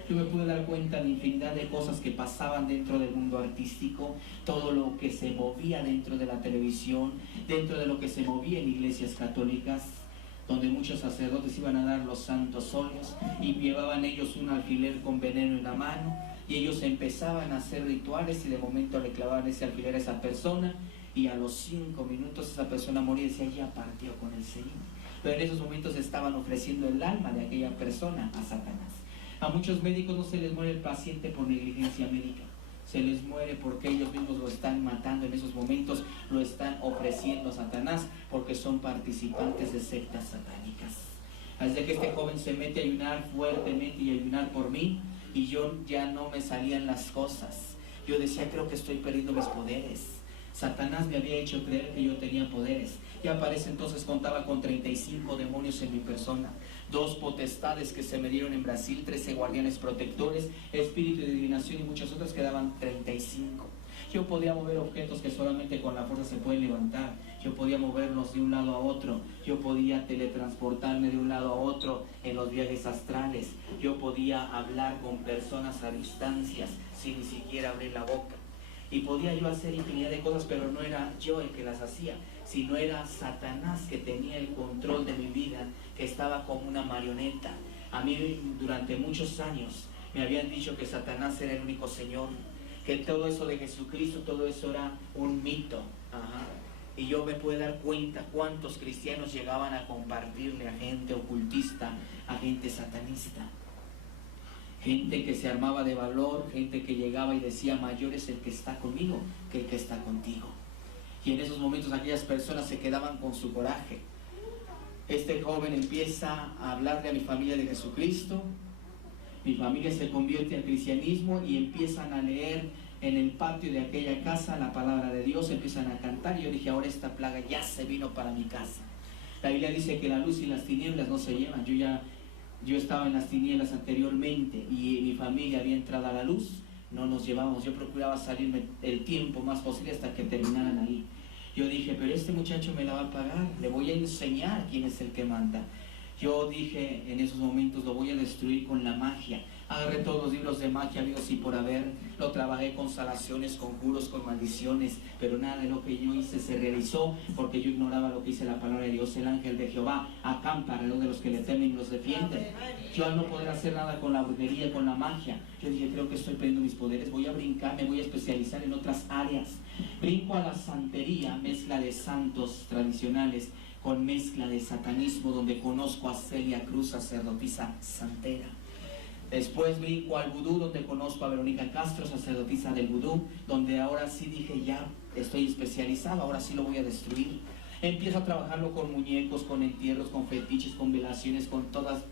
Yo me pude dar cuenta de infinidad de cosas que pasaban dentro del mundo artístico, todo lo que se movía dentro de la televisión, dentro de lo que se movía en iglesias católicas, donde muchos sacerdotes iban a dar los santos óleos y llevaban ellos un alfiler con veneno en la mano y ellos empezaban a hacer rituales y de momento le clavaban ese alfiler a esa persona y a los 5 minutos esa persona moría y decía, ya partió con el Señor. Pero en esos momentos estaban ofreciendo el alma de aquella persona a Satanás. A muchos médicos no se les muere el paciente por negligencia médica, se les muere porque ellos mismos lo están matando en esos momentos, lo están ofreciendo a Satanás porque son participantes de sectas satánicas. Así que este joven se mete a ayunar fuertemente y a ayunar por mí y yo ya no me salían las cosas. Yo decía, creo que estoy perdiendo mis poderes. Satanás me había hecho creer que yo tenía poderes. Ya para ese entonces contaba con 35 demonios en mi persona, 2 potestades que se me dieron en Brasil, 13 guardianes protectores, espíritu de adivinación y muchas otras, quedaban 35. Yo podía mover objetos que solamente con la fuerza se pueden levantar, yo podía moverlos de un lado a otro, yo podía teletransportarme de un lado a otro en los viajes astrales, yo podía hablar con personas a distancias sin ni siquiera abrir la boca. Y podía yo hacer infinidad de cosas, pero no era yo el que las hacía, sino era Satanás que tenía el control de mi vida, que estaba como una marioneta. A mí durante muchos años me habían dicho que Satanás era el único Señor, que todo eso de Jesucristo, todo eso era un mito. Y yo me pude dar cuenta cuántos cristianos llegaban a compartirle a gente ocultista, a gente satanista. Gente que se armaba de valor, gente que llegaba y decía, mayor es el que está conmigo que el que está contigo. Y en esos momentos aquellas personas se quedaban con su coraje. Este joven empieza a hablarle a mi familia de Jesucristo, mi familia se convierte al cristianismo y empiezan a leer en el patio de aquella casa la palabra de Dios, empiezan a cantar y yo dije, ahora esta plaga ya se vino para mi casa. La Biblia dice que la luz y las tinieblas no se llevan. Yo estaba en las tinieblas anteriormente y mi familia había entrado a la luz, no nos llevábamos. Yo procuraba salirme el tiempo más posible hasta que terminaran ahí. Yo dije, pero este muchacho me la va a pagar, le voy a enseñar quién es el que manda. Yo dije en esos momentos, lo voy a destruir con la magia. Agarré todos los libros de magia habidos y por haber, lo trabajé con salaciones, conjuros, con maldiciones, pero nada de lo que yo hice se realizó porque yo ignoraba lo que dice la palabra de Dios. El ángel de Jehová acampa alrededor de los que le temen y los defienden. Yo al no poder hacer nada con la brujería, con la magia, yo dije, creo que estoy perdiendo mis poderes, voy a brincar, me voy a especializar en otras áreas. Brinco a la santería, mezcla de santos tradicionales con mezcla de satanismo, donde conozco a Celia Cruz, sacerdotisa santera. Después brinco al vudú, donde conozco a Verónica Castro, sacerdotisa del vudú, donde ahora sí dije, ya estoy especializado, ahora sí lo voy a destruir. Empiezo a trabajarlo con muñecos, con entierros, con fetiches, con velaciones, con todas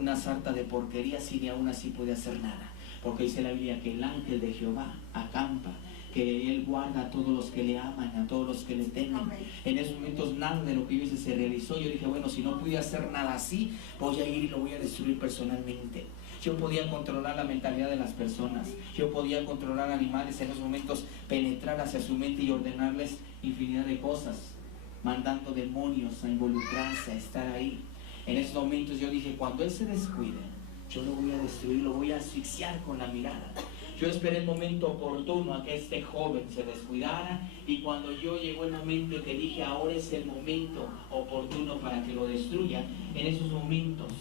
una sarta de porquerías, y ni aún así pude hacer nada. Porque dice la Biblia que el ángel de Jehová acampa, que Él guarda a todos los que le aman, a todos los que le temen. En esos momentos nada de lo que yo hice se realizó. Yo dije, bueno, si no pude hacer nada así, voy a ir y lo voy a destruir personalmente. Yo podía controlar la mentalidad de las personas, yo podía controlar animales, en esos momentos penetrar hacia su mente y ordenarles infinidad de cosas, mandando demonios a involucrarse, a estar ahí. En esos momentos yo dije, cuando Él se descuide, yo lo voy a destruir, lo voy a asfixiar con la mirada. Yo esperé el momento oportuno a que este joven se descuidara, y cuando yo llegó el momento que dije, ahora es el momento oportuno para que lo destruya, en esos momentos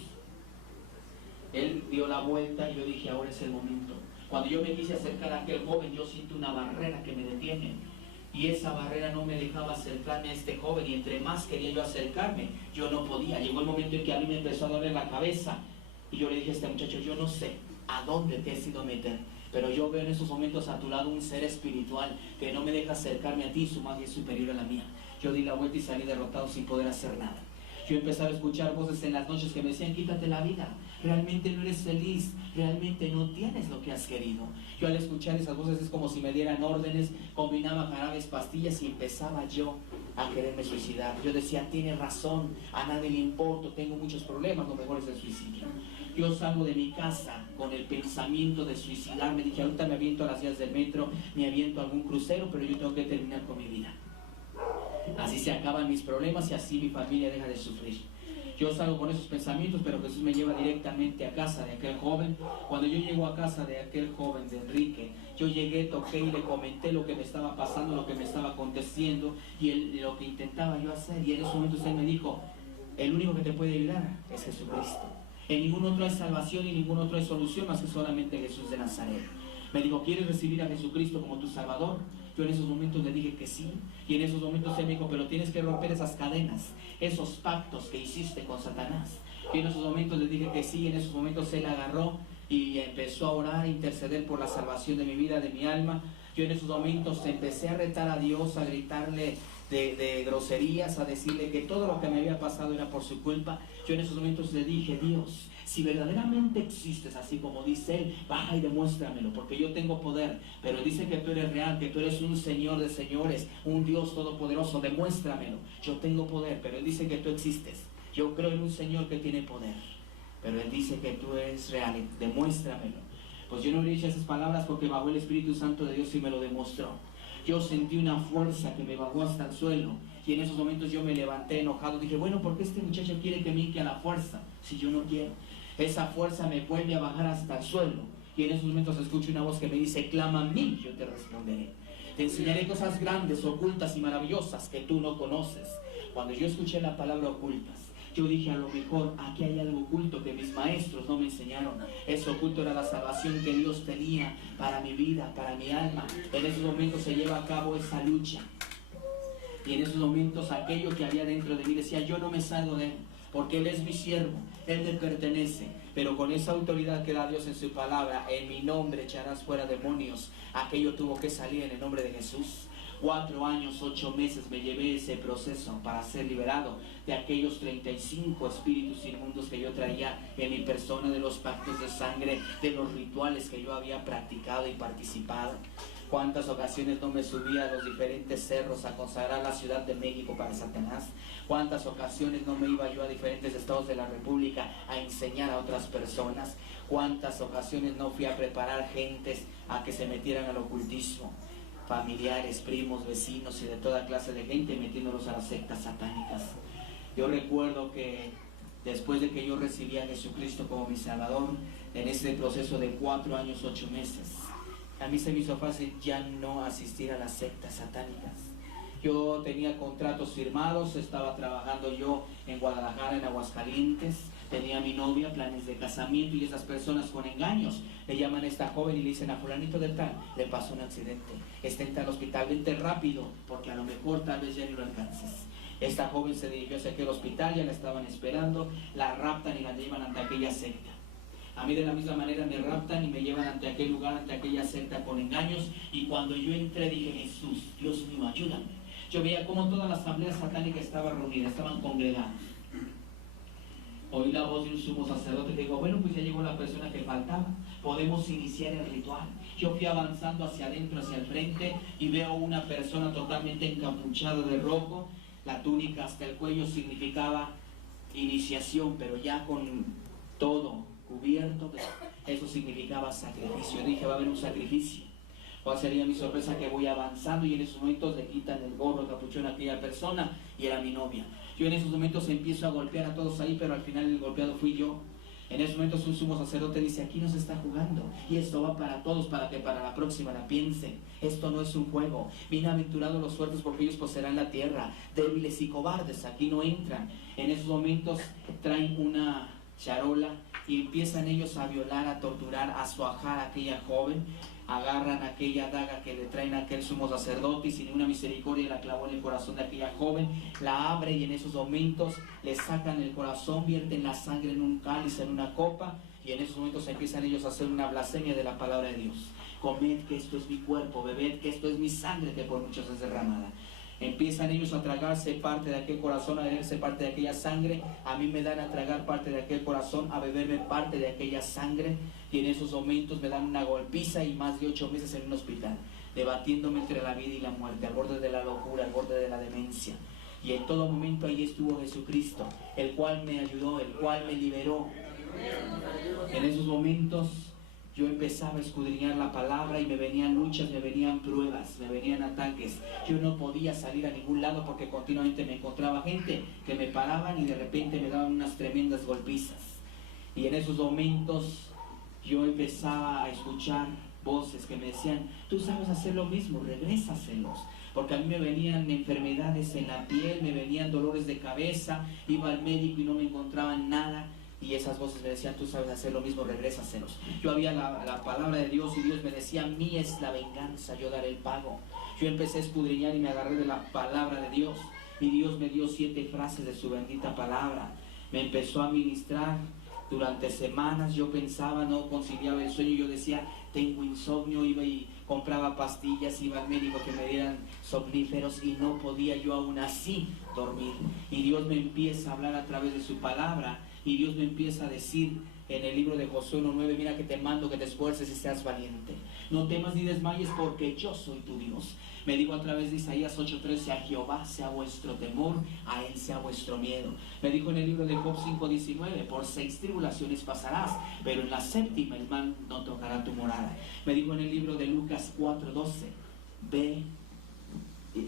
él dio la vuelta y yo dije, ahora es el momento. Cuando yo me quise acercar a aquel joven, yo siento una barrera que me detiene. Y esa barrera no me dejaba acercarme a este joven. Y entre más quería yo acercarme, yo no podía. Llegó el momento en que a mí me empezó a doler la cabeza. Y yo le dije a este muchacho, yo no sé a dónde te has ido a meter, pero yo veo en esos momentos a tu lado un ser espiritual que no me deja acercarme a ti, su magia es superior a la mía. Yo di la vuelta y salí derrotado sin poder hacer nada. Yo empezaba a escuchar voces en las noches que me decían, quítate la vida, realmente no eres feliz, realmente no tienes lo que has querido. Yo al escuchar esas voces es como si me dieran órdenes, combinaba jarabes, pastillas y empezaba yo a quererme suicidar. Yo decía, tiene razón, a nadie le importo, tengo muchos problemas, lo mejor es el suicidio. Yo salgo de mi casa con el pensamiento de suicidarme, dije, ahorita me aviento a las vías del metro, me aviento a algún crucero, pero yo tengo que terminar con mi vida. Así se acaban mis problemas y así mi familia deja de sufrir. Yo salgo con esos pensamientos, pero Jesús me lleva directamente a casa de aquel joven. Cuando yo llego a casa de aquel joven, de Enrique, yo llegué, toqué y le comenté lo que me estaba pasando, lo que me estaba aconteciendo y lo que intentaba yo hacer. Y en esos momentos él me dijo, el único que te puede ayudar es Jesucristo. En ningún otro hay salvación y en ningún otro hay solución más que solamente Jesús de Nazaret. Me dijo, ¿quieres recibir a Jesucristo como tu Salvador? Yo en esos momentos le dije que sí, y en esos momentos él me dijo, pero tienes que romper esas cadenas, esos pactos que hiciste con Satanás. Y en esos momentos le dije que sí, y en esos momentos él agarró y empezó a orar, a interceder por la salvación de mi vida, de mi alma. Yo en esos momentos empecé a retar a Dios, a gritarle de groserías, a decirle que todo lo que me había pasado era por su culpa. Yo en esos momentos le dije, Dios, si verdaderamente existes así como dice Él, baja y demuéstramelo, porque yo tengo poder, pero dice que tú eres real, que tú eres un Señor de señores, un Dios todopoderoso, demuéstramelo. Yo tengo poder, pero Él dice que tú existes. Yo creo en un Señor que tiene poder, pero Él dice que tú eres real, demuéstramelo. Pues yo no le dije esas palabras porque bajó el Espíritu Santo de Dios y me lo demostró. Yo sentí una fuerza que me bajó hasta el suelo, y en esos momentos yo me levanté enojado. Dije, bueno, ¿por qué este muchacho quiere que me hinque a la fuerza si yo no quiero? Esa fuerza me vuelve a bajar hasta el suelo, y en esos momentos escucho una voz que me dice, clama a mí, yo te responderé. Te enseñaré cosas grandes, ocultas y maravillosas que tú no conoces. Cuando yo escuché la palabra ocultas, yo dije, a lo mejor aquí hay algo oculto que mis maestros no me enseñaron. Eso oculto era la salvación que Dios tenía para mi vida, para mi alma. En esos momentos se lleva a cabo esa lucha. Y en esos momentos aquello que había dentro de mí decía, yo no me salgo de Él, porque Él es mi siervo, Él me pertenece. Pero con esa autoridad que da Dios en su palabra, en mi nombre echarás fuera demonios. Aquello tuvo que salir en el nombre de Jesús. 4 años, 8 meses me llevé ese proceso para ser liberado de aquellos 35 espíritus inmundos que yo traía en mi persona, de los pactos de sangre, de los rituales que yo había practicado y participado. Cuántas ocasiones no me subía a los diferentes cerros a consagrar la Ciudad de México para Satanás. Cuántas ocasiones no me iba yo a diferentes estados de la República a enseñar a otras personas. Cuántas ocasiones no fui a preparar gentes a que se metieran al ocultismo. familiares, primos, vecinos y de toda clase de gente metiéndolos a las sectas satánicas. Yo recuerdo que después de que yo recibí a Jesucristo como mi Salvador, en ese proceso de 4 años, 8 meses, a mí se me hizo fácil ya no asistir a las sectas satánicas. Yo tenía contratos firmados, estaba trabajando yo en Guadalajara, en Aguascalientes, tenía mi novia, planes de casamiento, y esas personas con engaños le llaman a esta joven y le dicen: a fulanito de tal le pasó un accidente, está en tal hospital, vente rápido porque a lo mejor tal vez ya ni lo alcances. Esta joven se dirigió hacia aquel hospital, ya la estaban esperando, la raptan y la llevan ante aquella secta. A mí de la misma manera me raptan y me llevan ante aquel lugar, ante aquella secta con engaños, y cuando yo entré dije: Jesús, Dios mío, ayúdame. Yo veía cómo toda la asamblea satánica estaba reunida, estaban congregados. Oí la voz de un sumo sacerdote que dijo: bueno, pues ya llegó la persona que faltaba, podemos iniciar el ritual. Yo fui avanzando hacia adentro, hacia el frente, y veo una persona totalmente encapuchada de rojo. La túnica hasta el cuello significaba iniciación, pero ya con todo cubierto, eso significaba sacrificio. Yo dije: va a haber un sacrificio. ¿Cuál sería mi sorpresa? Que voy avanzando y en esos momentos le quitan el gorro, el capuchón a aquella persona, y era mi novia. Yo en esos momentos empiezo a golpear a todos ahí, pero al final el golpeado fui yo. En esos momentos un sumo sacerdote dice: aquí no se está jugando, y esto va para todos, para que para la próxima la piensen. Esto no es un juego. Bienaventurados los fuertes, porque ellos poseerán la tierra. Débiles y cobardes aquí no entran. En esos momentos traen una charola y empiezan ellos a violar, a torturar, a suajar a aquella joven. Agarran aquella daga que le traen a aquel sumo sacerdote y sin ninguna misericordia la clavó en el corazón de aquella joven, la abre y en esos momentos le sacan el corazón, vierten la sangre en un cáliz, en una copa, y en esos momentos empiezan ellos a hacer una blasfemia de la palabra de Dios. Comed que esto es mi cuerpo, bebed que esto es mi sangre que por muchos es derramada. Empiezan ellos a tragarse parte de aquel corazón, a beberse parte de aquella sangre. A mí me dan a tragar parte de aquel corazón, a beberme parte de aquella sangre. Y en esos momentos me dan una golpiza y más de 8 meses en un hospital, debatiéndome entre la vida y la muerte, al borde de la locura, al borde de la demencia. Y en todo momento ahí estuvo Jesucristo, el cual me ayudó, el cual me liberó. En esos momentos yo empezaba a escudriñar la palabra y me venían luchas, me venían pruebas, me venían ataques. Yo no podía salir a ningún lado porque continuamente me encontraba gente que me paraban y de repente me daban unas tremendas golpizas. Y en esos momentos yo empezaba a escuchar voces que me decían: tú sabes hacer lo mismo, regrésaselos. Porque a mí me venían enfermedades en la piel, me venían dolores de cabeza, iba al médico y no me encontraban nada. Y esas voces me decían: tú sabes hacer lo mismo, regrésaselos. Yo había la palabra de Dios y Dios me decía: mía es la venganza, yo daré el pago. Yo empecé a escudriñar y me agarré de la palabra de Dios. Y Dios me dio 7 frases de su bendita palabra. Me empezó a ministrar. Durante semanas yo pensaba, no conciliaba el sueño. Yo decía: tengo insomnio. Iba y compraba pastillas, iba al médico que me dieran somníferos y no podía yo aún así dormir. Y Dios me empieza a hablar a través de su palabra. Y Dios me empieza a decir en el libro de Josué 1:9: mira que te mando que te esfuerces y seas valiente. No temas ni desmayes porque yo soy tu Dios. Me dijo a través de Isaías 8:13: a Jehová sea vuestro temor, a Él sea vuestro miedo. Me dijo en el libro de Job 5:19: por 6 tribulaciones pasarás, pero en la 7ª el mal no tocará tu morada. Me dijo en el libro de Lucas 4:12: ve,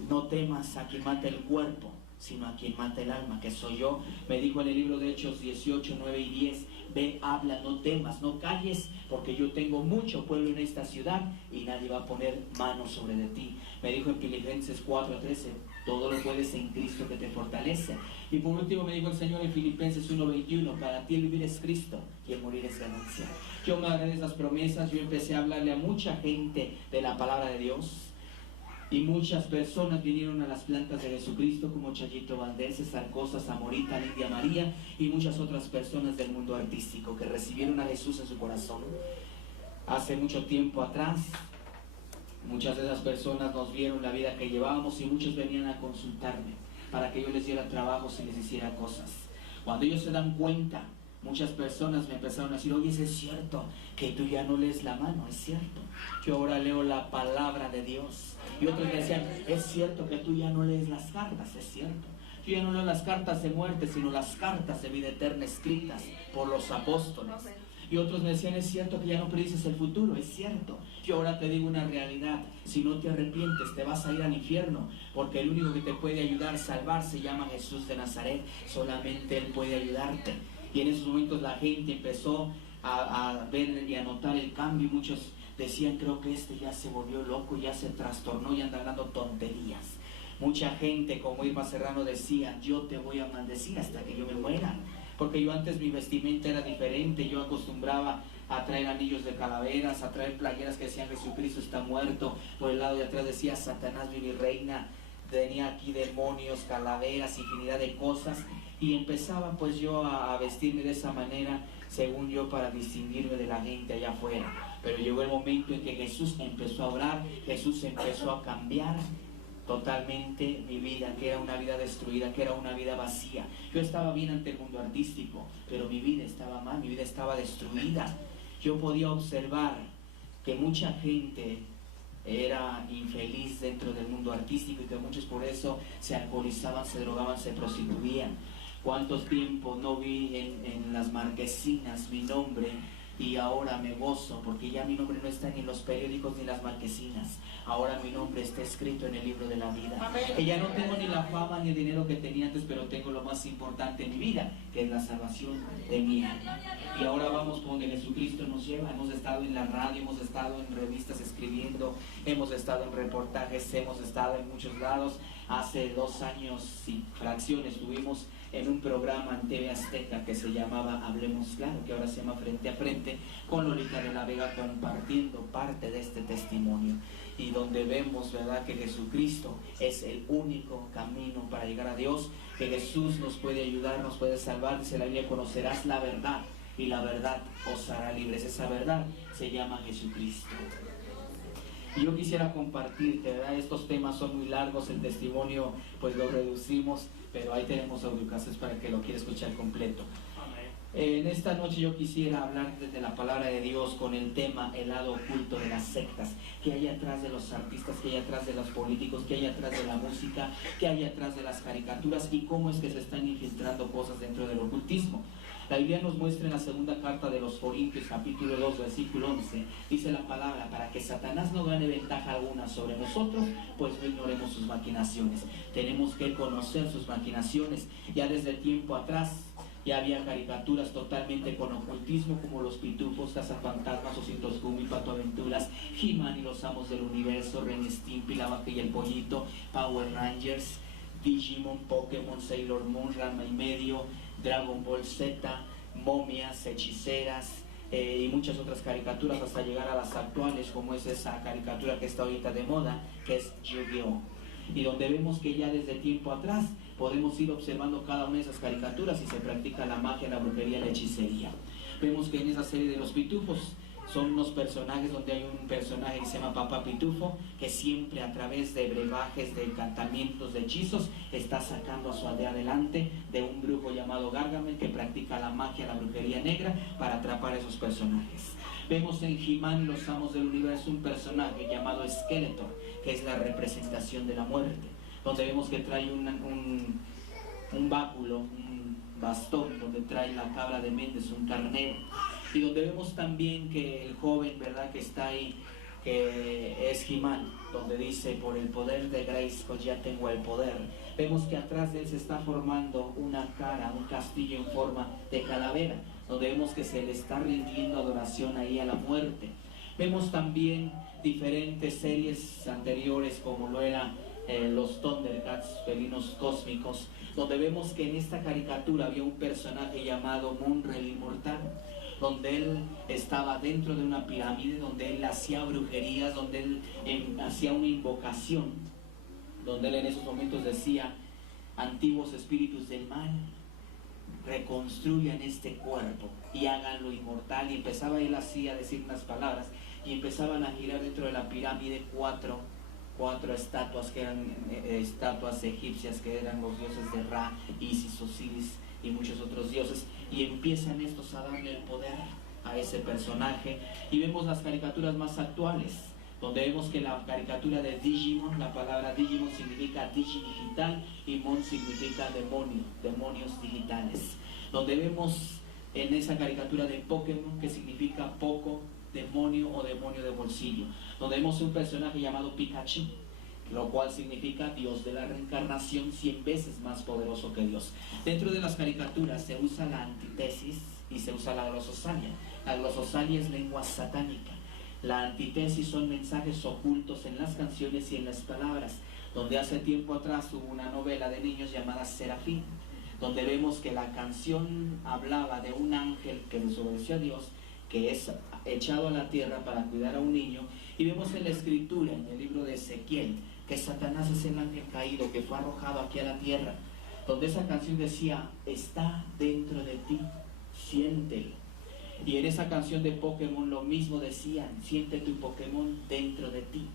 no temas a quien mata el cuerpo, sino a quien mata el alma, que soy yo. Me dijo en el libro de Hechos 18:9 y 10: ve, habla, no temas, no calles, porque yo tengo mucho pueblo en esta ciudad y nadie va a poner mano sobre de ti. Me dijo en Filipenses 4:13: todo lo puedes en Cristo que te fortalece. Y por último me dijo el Señor en Filipenses 1:21: para ti el vivir es Cristo y el morir es ganancia. Yo me agarré de esas promesas. Yo empecé a hablarle a mucha gente de la palabra de Dios. Y muchas personas vinieron a las plantas de Jesucristo, como Chayito Valdés, César Cosa, Zamorita, Lidia María y muchas otras personas del mundo artístico que recibieron a Jesús en su corazón. Hace mucho tiempo atrás, muchas de esas personas nos vieron la vida que llevábamos y muchos venían a consultarme para que yo les diera trabajos y les hiciera cosas. Cuando ellos se dan cuenta, muchas personas me empezaron a decir: oye, es cierto que tú ya no lees la mano. Es cierto, yo ahora leo la palabra de Dios. Y otros me decían: es cierto que tú ya no lees las cartas. Es cierto, yo ya no leo las cartas de muerte, sino las cartas de vida eterna escritas por los apóstoles. Y otros me decían, es cierto que ya no predices el futuro, es cierto. Yo ahora te digo una realidad, si no te arrepientes te vas a ir al infierno, porque el único que te puede ayudar a salvar se llama Jesús de Nazaret, solamente Él puede ayudarte. Y en esos momentos la gente empezó a ver y a notar el cambio, y muchos decían, creo que este ya se volvió loco, ya se trastornó y anda hablando tonterías. Mucha gente, como Irma Serrano decía, yo te voy a maldecir hasta que yo me muera. Porque yo antes mi vestimenta era diferente, yo acostumbraba a traer anillos de calaveras, a traer playeras que decían Jesucristo está muerto, por el lado de atrás decía Satanás vive y reina, tenía aquí demonios, calaveras, infinidad de cosas, y empezaba pues yo a vestirme de esa manera, según yo, para distinguirme de la gente allá afuera. Pero llegó el momento en que Jesús empezó a obrar, Jesús empezó a cambiar totalmente mi vida, que era una vida destruida, que era una vida vacía. Yo estaba bien ante el mundo artístico, pero mi vida estaba mal, mi vida estaba destruida. Yo podía observar que mucha gente era infeliz dentro del mundo artístico y que muchos por eso se alcoholizaban, se drogaban, se prostituían. ¿Cuántos tiempos no vi en las marquesinas mi nombre? Y ahora me gozo porque ya mi nombre no está ni en los periódicos ni en las marquesinas. Ahora mi nombre está escrito en el libro de la vida. Que ya no tengo ni la fama ni el dinero que tenía antes, pero tengo lo más importante en mi vida, que es la salvación de mi alma. Y ahora vamos por donde Jesucristo nos lleva. Hemos estado en la radio, hemos estado en revistas escribiendo, hemos estado en reportajes, hemos estado en muchos lados. Hace 2 años y fracciones estuvimos en un programa en TV Azteca que se llamaba Hablemos Claro, que ahora se llama Frente a Frente, con Lolita de la Vega compartiendo parte de este testimonio, y donde vemos, ¿verdad?, que Jesucristo es el único camino para llegar a Dios, que Jesús nos puede ayudar, nos puede salvar. Dice la Biblia, conocerás la verdad y la verdad os hará libres. Esa verdad se llama Jesucristo. Y yo quisiera compartirte, ¿verdad? Estos temas son muy largos, el testimonio pues lo reducimos, pero ahí tenemos audiocases para que lo quiera escuchar completo. En esta noche yo quisiera hablar desde la palabra de Dios con el tema el lado oculto de las sectas, que hay atrás de los artistas, que hay atrás de los políticos, que hay atrás de la música, que hay atrás de las caricaturas, y cómo es que se están infiltrando cosas dentro del ocultismo. La Biblia nos muestra en la segunda carta de los Corintios, capítulo 2, versículo 11, dice la palabra, para que Satanás no gane ventaja alguna sobre nosotros, pues no ignoremos sus maquinaciones. Tenemos que conocer sus maquinaciones. Ya desde tiempo atrás ya había caricaturas totalmente con ocultismo, como los Pitufos, Cazafantasmas, Ositos Gummy, Pato Aventuras, He-Man y los Amos del Universo, Ren y Stimpy, La Vaca y el Pollito, Power Rangers, Digimon, Pokémon, Sailor Moon, Ranma y medio, Dragon Ball Z, momias, hechiceras y muchas otras caricaturas, hasta llegar a las actuales, como es esa caricatura que está ahorita de moda, que es Yu-Gi-Oh! Y donde vemos que ya desde tiempo atrás podemos ir observando cada una de esas caricaturas y se practica la magia, la brujería, la hechicería. Vemos que en esa serie de los Pitufos son unos personajes donde hay un personaje que se llama Papá Pitufo, que siempre a través de brebajes, de encantamientos, de hechizos, está sacando a su aldea adelante de un brujo llamado Gargamel, que practica la magia, la brujería negra, para atrapar a esos personajes. Vemos en He-Man y los Amos del Universo un personaje llamado Skeletor, que es la representación de la muerte, donde vemos que trae un báculo, un bastón, donde trae la cabra de Méndez, un carnero. Y donde vemos también que el joven, ¿verdad?, que está ahí, que es He-Man, donde dice, por el poder de Grayskull ya tengo el poder. Vemos que atrás de él se está formando una cara, un castillo en forma de calavera, donde vemos que se le está rindiendo adoración ahí a la muerte. Vemos también diferentes series anteriores, como lo era los Thundercats, felinos cósmicos, donde vemos que en esta caricatura había un personaje llamado Munra el Inmortal, donde él estaba dentro de una pirámide, donde él hacía brujerías, donde él hacía una invocación, donde él en esos momentos decía, antiguos espíritus del mal, reconstruyan este cuerpo y háganlo inmortal. Y empezaba él así a decir unas palabras, y empezaban a girar dentro de la pirámide cuatro estatuas, que eran estatuas egipcias, que eran los dioses de Ra, Isis, Osiris y muchos otros dioses, y empiezan estos a darle el poder a ese personaje. Y vemos las caricaturas más actuales, donde vemos que la caricatura de Digimon, la palabra Digimon significa digital y Mon significa demonio, demonios digitales, donde vemos en esa caricatura de Pokémon, que significa poco demonio o demonio de bolsillo, donde vemos un personaje llamado Pikachu, lo cual significa Dios de la reencarnación, 100 veces más poderoso que Dios. Dentro de las caricaturas se usa la antítesis y se usa la glososalia. La glososalia es lengua satánica. La antítesis son mensajes ocultos en las canciones y en las palabras, donde hace tiempo atrás hubo una novela de niños llamada Serafín, donde vemos que la canción hablaba de un ángel que desobedeció a Dios, que es echado a la tierra para cuidar a un niño, y vemos en la escritura, en el libro de Ezequiel, que Satanás es el ángel caído que fue arrojado aquí a la tierra, donde esa canción decía, está dentro de ti, siéntelo. Y en esa canción de Pokémon lo mismo decían, siente tu Pokémon dentro de ti.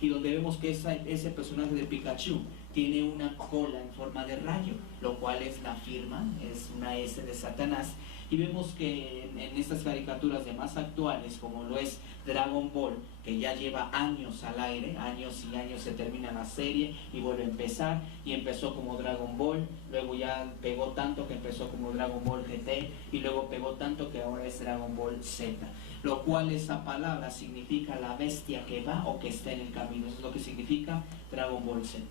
Y donde vemos que ese personaje de Pikachu tiene una cola en forma de rayo, lo cual es la firma, es una S de Satanás. Y vemos que en estas caricaturas de más actuales, como lo es Dragon Ball, que ya lleva años al aire, años y años, se termina la serie y vuelve a empezar, y empezó como Dragon Ball, luego ya pegó tanto que empezó como Dragon Ball GT, y luego pegó tanto que ahora es Dragon Ball Z, lo cual esa palabra significa la bestia que va o que está en el camino. Eso es lo que significa Dragon Ball Z.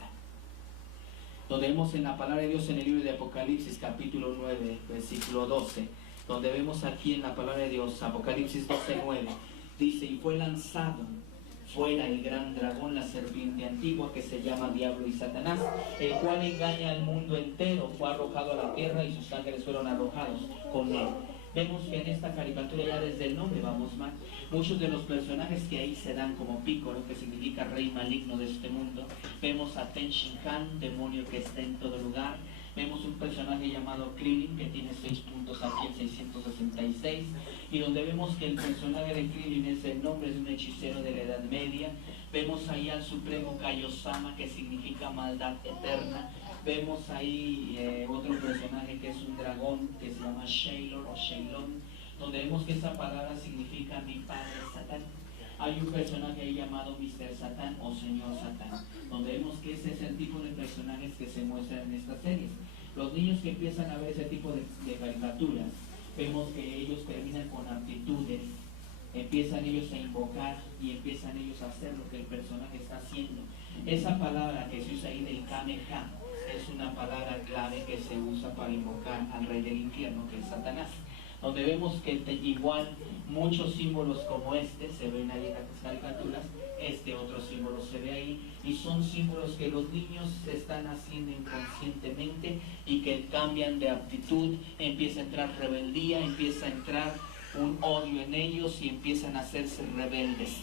Donde vemos en la palabra de Dios en el libro de Apocalipsis capítulo 9, versículo 12, donde vemos aquí en la palabra de Dios, Apocalipsis 12:9, dice, y fue lanzado fuera el gran dragón, la serpiente antigua, que se llama Diablo y Satanás, el cual engaña al mundo entero, fue arrojado a la tierra y sus ángeles fueron arrojados con él. Vemos que en esta caricatura ya desde el nombre vamos mal. Muchos de los personajes que ahí se dan como Piccolo, que significa rey maligno de este mundo. Vemos a Ten Shin Han, demonio que está en todo lugar. Vemos un personaje llamado Krillin, que tiene 6 puntos aquí en 666, y donde vemos que el personaje de Krillin es el nombre de un hechicero de la Edad Media. Vemos ahí al supremo Kaiosama, que significa maldad eterna. Vemos ahí otro personaje que es un dragón, que se llama Shaylor o Shaylon, donde vemos que esa palabra significa mi padre Satán. Hay un personaje ahí llamado Mr. Satán o Señor Satán, donde vemos que ese es el tipo de personajes que se muestran en estas series. Los niños que empiezan a ver ese tipo de caricaturas, vemos que ellos terminan con aptitudes, empiezan ellos a invocar y empiezan ellos a hacer lo que el personaje está haciendo. Esa palabra que se usa ahí del Kameha es una palabra clave que se usa para invocar al rey del infierno, que es Satanás, donde vemos que igual muchos símbolos como este se ven ahí en las caricaturas, este otro símbolo se ve ahí, y son símbolos que los niños están haciendo inconscientemente y que cambian de aptitud, empieza a entrar rebeldía, empieza a entrar un odio en ellos y empiezan a hacerse rebeldes.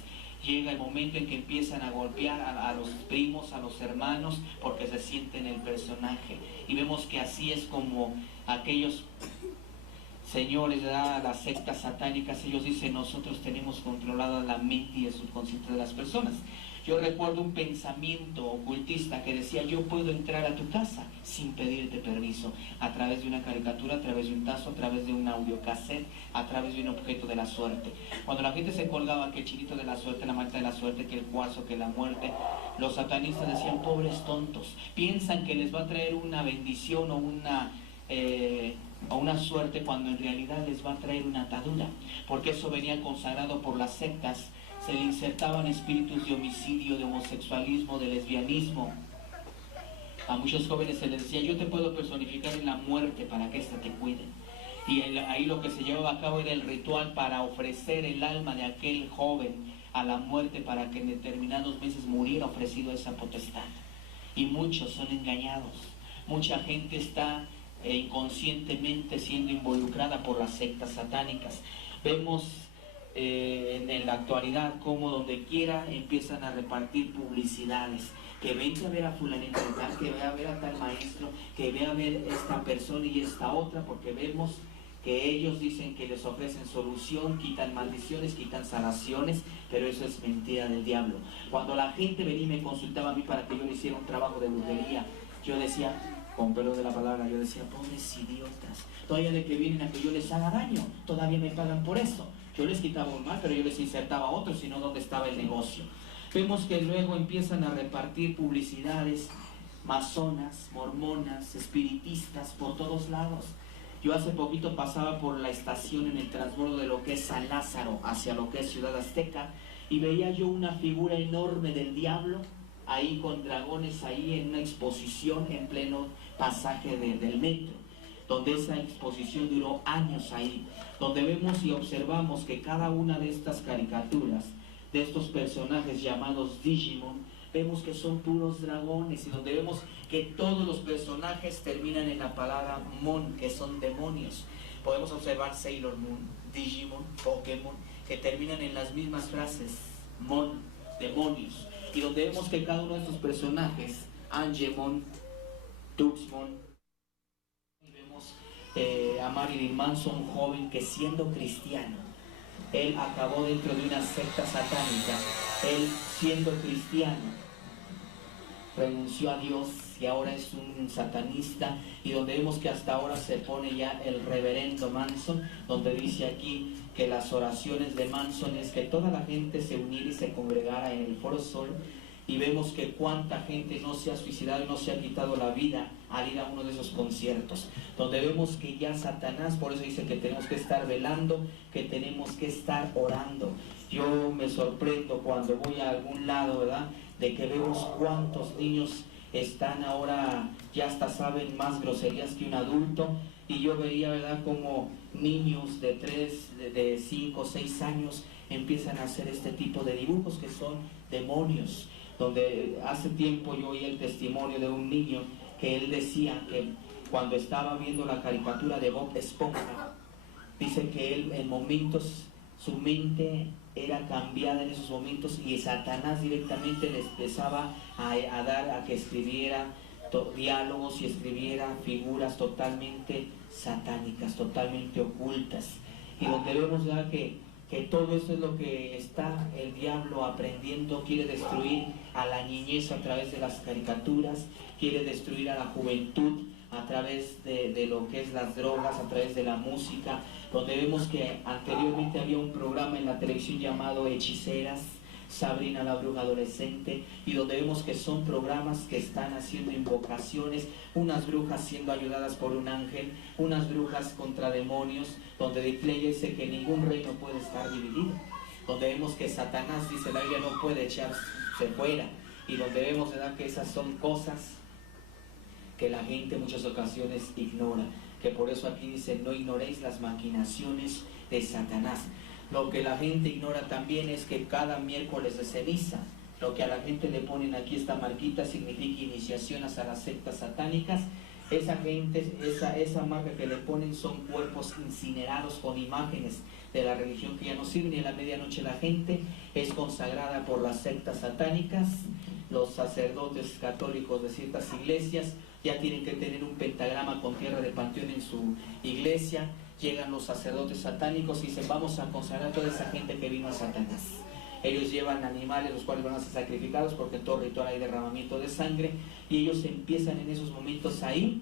Llega el momento en que empiezan a golpear a los primos, a los hermanos, porque se sienten el personaje. Y vemos que así es como aquellos señores de las sectas satánicas, ellos dicen, nosotros tenemos controlada la mente y el subconsciente de las personas. Yo recuerdo un pensamiento ocultista que decía, yo puedo entrar a tu casa sin pedirte permiso, a través de una caricatura, a través de un tazo, a través de un audiocassette, a través de un objeto de la suerte. Cuando la gente se colgaba que el chinito de la suerte, la malta de la suerte, que el cuarzo, que la muerte, los satanistas decían, pobres tontos, piensan que les va a traer una bendición o una suerte, cuando en realidad les va a traer una atadura, porque eso venía consagrado por las sectas. Se le insertaban espíritus de homicidio, de homosexualismo, de lesbianismo. A muchos jóvenes se les decía, yo te puedo personificar en la muerte para que ésta te cuide. Y ahí lo que se llevaba a cabo era el ritual para ofrecer el alma de aquel joven a la muerte, para que en determinados meses muriera ofrecido esa potestad. Y muchos son engañados. Mucha gente está inconscientemente siendo involucrada por las sectas satánicas. Vemos en la actualidad como donde quiera empiezan a repartir publicidades, que vente a ver a fulanito de tal, que ve a ver a tal maestro, que ve a ver esta persona y esta otra, porque vemos que ellos dicen que les ofrecen solución, quitan maldiciones, quitan sanaciones, pero eso es mentira del diablo. Cuando la gente venía y me consultaba a mí para que yo le hiciera un trabajo de brujería, yo decía, con perdón de la palabra, yo decía, pobres idiotas, todavía de que vienen a que yo les haga daño, todavía me pagan por eso. Yo les quitaba un mal, pero yo les insertaba otro, sino dónde estaba el negocio. Vemos que luego empiezan a repartir publicidades masonas, mormonas, espiritistas, por todos lados. Yo hace poquito pasaba por la estación en el transbordo de lo que es San Lázaro hacia lo que es Ciudad Azteca y veía yo una figura enorme del diablo ahí con dragones ahí en una exposición en pleno pasaje del metro, donde esa exposición duró años ahí, donde vemos y observamos que cada una de estas caricaturas, de estos personajes llamados Digimon, vemos que son puros dragones y donde vemos que todos los personajes terminan en la palabra Mon, que son demonios. Podemos observar Sailor Moon, Digimon, Pokémon, que terminan en las mismas frases, Mon, demonios. Y donde vemos que cada uno de estos personajes, Angemon, Tuxmon, y vemos a Marilyn Manson, un joven que siendo cristiano, él acabó dentro de una secta satánica, él siendo cristiano, renunció a Dios y ahora es un satanista, y donde vemos que hasta ahora se pone ya el reverendo Manson, donde dice aquí que las oraciones de Manson es que toda la gente se uniera y se congregara en el Foro Sol, y vemos que cuánta gente no se ha suicidado y no se ha quitado la vida al ir a uno de esos conciertos, donde vemos que ya Satanás, por eso dice que tenemos que estar velando, que tenemos que estar orando. Yo me sorprendo cuando voy a algún lado, ¿verdad?, de que vemos cuántos niños están ahora, ya hasta saben más groserías que un adulto, y yo veía, ¿verdad?, como niños de 3, de 5, 6 años empiezan a hacer este tipo de dibujos que son demonios, donde hace tiempo yo oí el testimonio de un niño que él decía que cuando estaba viendo la caricatura de Bob Esponja, dice que él en momentos, su mente era cambiada en esos momentos y Satanás directamente le empezaba a dar a que escribiera diálogos y escribiera figuras totalmente satánicas, totalmente ocultas, y donde vemos ya que todo eso es lo que está el diablo aprendiendo. Quiere destruir a la niñez a través de las caricaturas, quiere destruir a la juventud a través de lo que es las drogas, a través de la música, donde vemos que anteriormente había un programa en la televisión llamado Hechiceras, Sabrina la bruja adolescente, y donde vemos que son programas que están haciendo invocaciones, unas brujas siendo ayudadas por un ángel, unas brujas contra demonios, donde dice que ningún reino puede estar dividido, donde vemos que Satanás, dice la Biblia, no puede echarse fuera, y donde vemos, ¿verdad?, que esas son cosas que la gente en muchas ocasiones ignora, que por eso aquí dice, no ignoréis las maquinaciones de Satanás. Lo que la gente ignora también es que cada miércoles de ceniza, lo que a la gente le ponen aquí esta marquita significa iniciaciones a las sectas satánicas. Esa gente, esa marca que le ponen son cuerpos incinerados con imágenes de la religión que ya no sirven, y a la medianoche la gente es consagrada por las sectas satánicas. Los sacerdotes católicos de ciertas iglesias ya tienen que tener un pentagrama con tierra de panteón en su iglesia. Llegan los sacerdotes satánicos y dicen, vamos a consagrar a toda esa gente que vino a Satanás. Ellos llevan animales los cuales van a ser sacrificados, porque en todo ritual hay derramamiento de sangre, y ellos empiezan en esos momentos ahí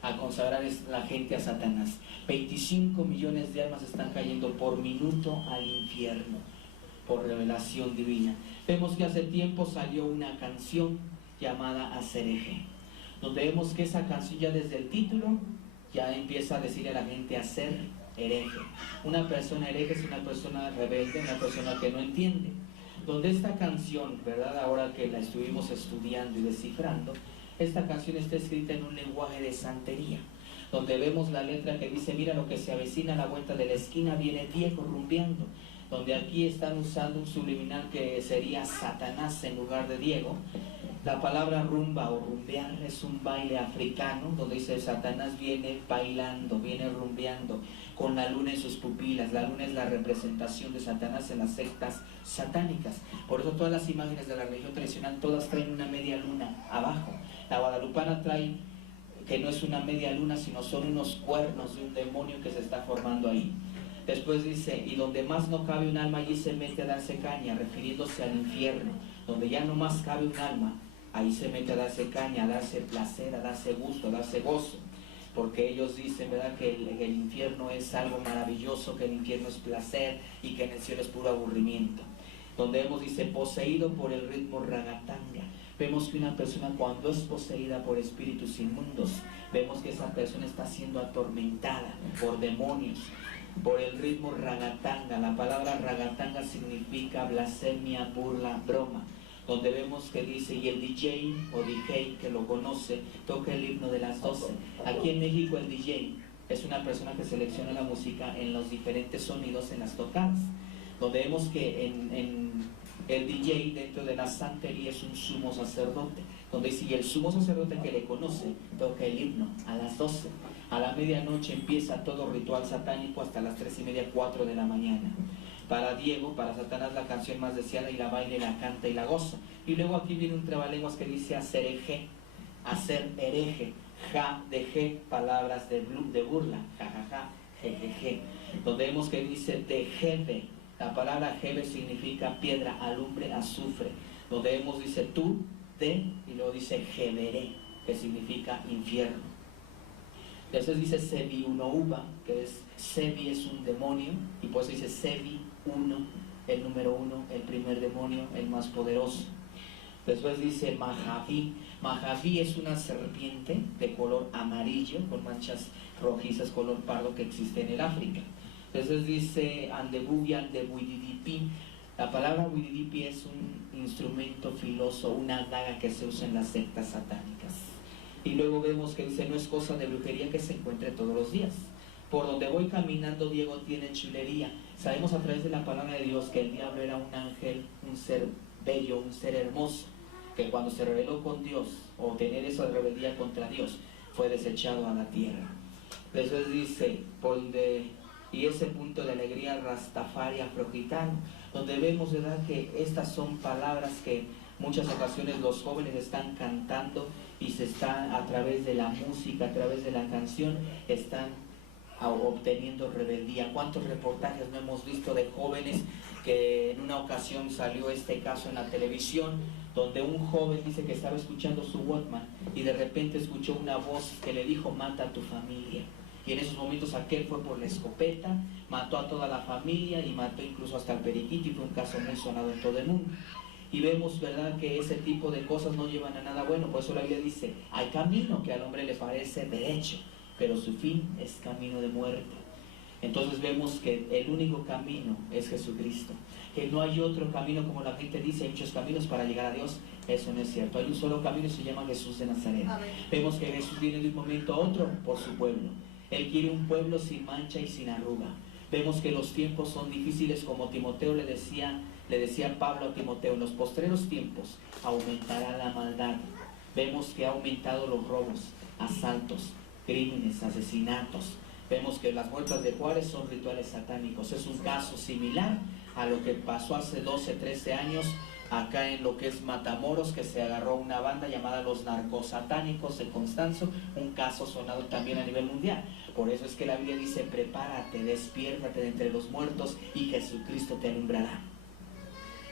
a consagrar la gente a Satanás. 25 millones de almas están cayendo por minuto al infierno por revelación divina. Vemos que hace tiempo salió una canción llamada Hacer, donde vemos que esa canción ya desde el título ya empieza a decirle a la gente a ser hereje. Una persona hereje es una persona rebelde, una persona que no entiende. Donde esta canción, ¿verdad?, ahora que la estuvimos estudiando y descifrando, esta canción está escrita en un lenguaje de santería, donde vemos la letra que dice, mira lo que se avecina a la vuelta de la esquina, viene Diego rumbeando, donde aquí están usando un subliminal que sería Satanás en lugar de Diego. La palabra rumba o rumbear es un baile africano, donde dice Satanás viene bailando, viene rumbeando, con la luna en sus pupilas. La luna es la representación de Satanás en las sectas satánicas. Por eso todas las imágenes de la religión tradicional, todas traen una media luna abajo. La guadalupana trae que no es una media luna, sino son unos cuernos de un demonio que se está formando ahí. Después dice, y donde más no cabe un alma, allí se mete a darse caña, refiriéndose al infierno. Donde ya no más cabe un alma, ahí se mete a darse caña, a darse placer, a darse gusto, a darse gozo. Porque ellos dicen, ¿verdad?, que el infierno es algo maravilloso, que el infierno es placer y que en el cielo es puro aburrimiento. Donde vemos, dice, poseído por el ritmo ragatanga. Vemos que una persona cuando es poseída por espíritus inmundos, vemos que esa persona está siendo atormentada por demonios, por el ritmo ragatanga. La palabra ragatanga significa blasfemia, burla, broma. Donde vemos que dice, y el DJ o DJ que lo conoce, toca el himno de las 12. Aquí en México el DJ es una persona que selecciona la música en los diferentes sonidos en las tocadas. Donde vemos que en el DJ dentro de la santería es un sumo sacerdote. Donde dice, y el sumo sacerdote que le conoce, toca el himno a las 12. A la medianoche empieza todo ritual satánico hasta las 3:30, 4 de la mañana. Para Diego, para Satanás, la canción más deseada, y la baila y la canta y la goza. Y luego aquí viene un trabalenguas que dice hacer hereje, ja de je, palabras de burla, ja ja ja, je je je. Donde vemos que dice de jeve, la palabra jeve significa piedra, alumbre, azufre. Donde vemos dice tú, de, y luego dice jeveré, que significa infierno. Después dice Sebi uno uva, que es Sebi es un demonio, y por eso dice Sebi uno, el número 1, el primer demonio, el más poderoso. Después dice Mahaví. Mahaví es una serpiente de color amarillo con manchas rojizas color pardo que existe en el África. Después dice Andebubi, Andebuididipi. La palabra Wididipi es un instrumento filoso, una daga que se usa en las sectas satánicas. Y luego vemos que dice, no es cosa de brujería que se encuentre todos los días. Por donde voy caminando, Diego tiene chulería. Sabemos a través de la palabra de Dios que el diablo era un ángel, un ser bello, un ser hermoso, que cuando se rebeló con Dios, o tener esa rebeldía contra Dios, fue desechado a la tierra. Después dice, y ese punto de alegría Rastafari afrogitano, donde vemos, ¿verdad?, que estas son palabras que muchas ocasiones los jóvenes están cantando y se están a través de la música, a través de la canción, están obteniendo rebeldía. ¿Cuántos reportajes no hemos visto de jóvenes que en una ocasión salió este caso en la televisión, donde un joven dice que estaba escuchando su Walkman y de repente escuchó una voz que le dijo mata a tu familia? Y en esos momentos aquel fue por la escopeta, mató a toda la familia y mató incluso hasta al periquito, y fue un caso muy sonado en todo el mundo. Y vemos, ¿verdad?, que ese tipo de cosas no llevan a nada bueno. Por eso la Biblia dice, hay camino que al hombre le parece derecho, pero su fin es camino de muerte. Entonces vemos que el único camino es Jesucristo, que no hay otro camino, como la gente dice, hay muchos caminos para llegar a Dios. Eso no es cierto, hay un solo camino y se llama Jesús de Nazaret. Amén. Vemos que Jesús viene de un momento a otro por su pueblo. Él quiere un pueblo sin mancha y sin arruga. Vemos que los tiempos son difíciles, como Timoteo le decía Pablo a Timoteo, en los postreros tiempos aumentará la maldad. Vemos que ha aumentado los robos, asaltos, crímenes, asesinatos. Vemos que las muertas de Juárez son rituales satánicos. Es un caso similar a lo que pasó hace 12, 13 años acá en lo que es Matamoros, que se agarró una banda llamada los narcosatánicos de Constanzo, un caso sonado también a nivel mundial. Por eso es que la Biblia dice, prepárate, despiértate de entre los muertos y Jesucristo te alumbrará.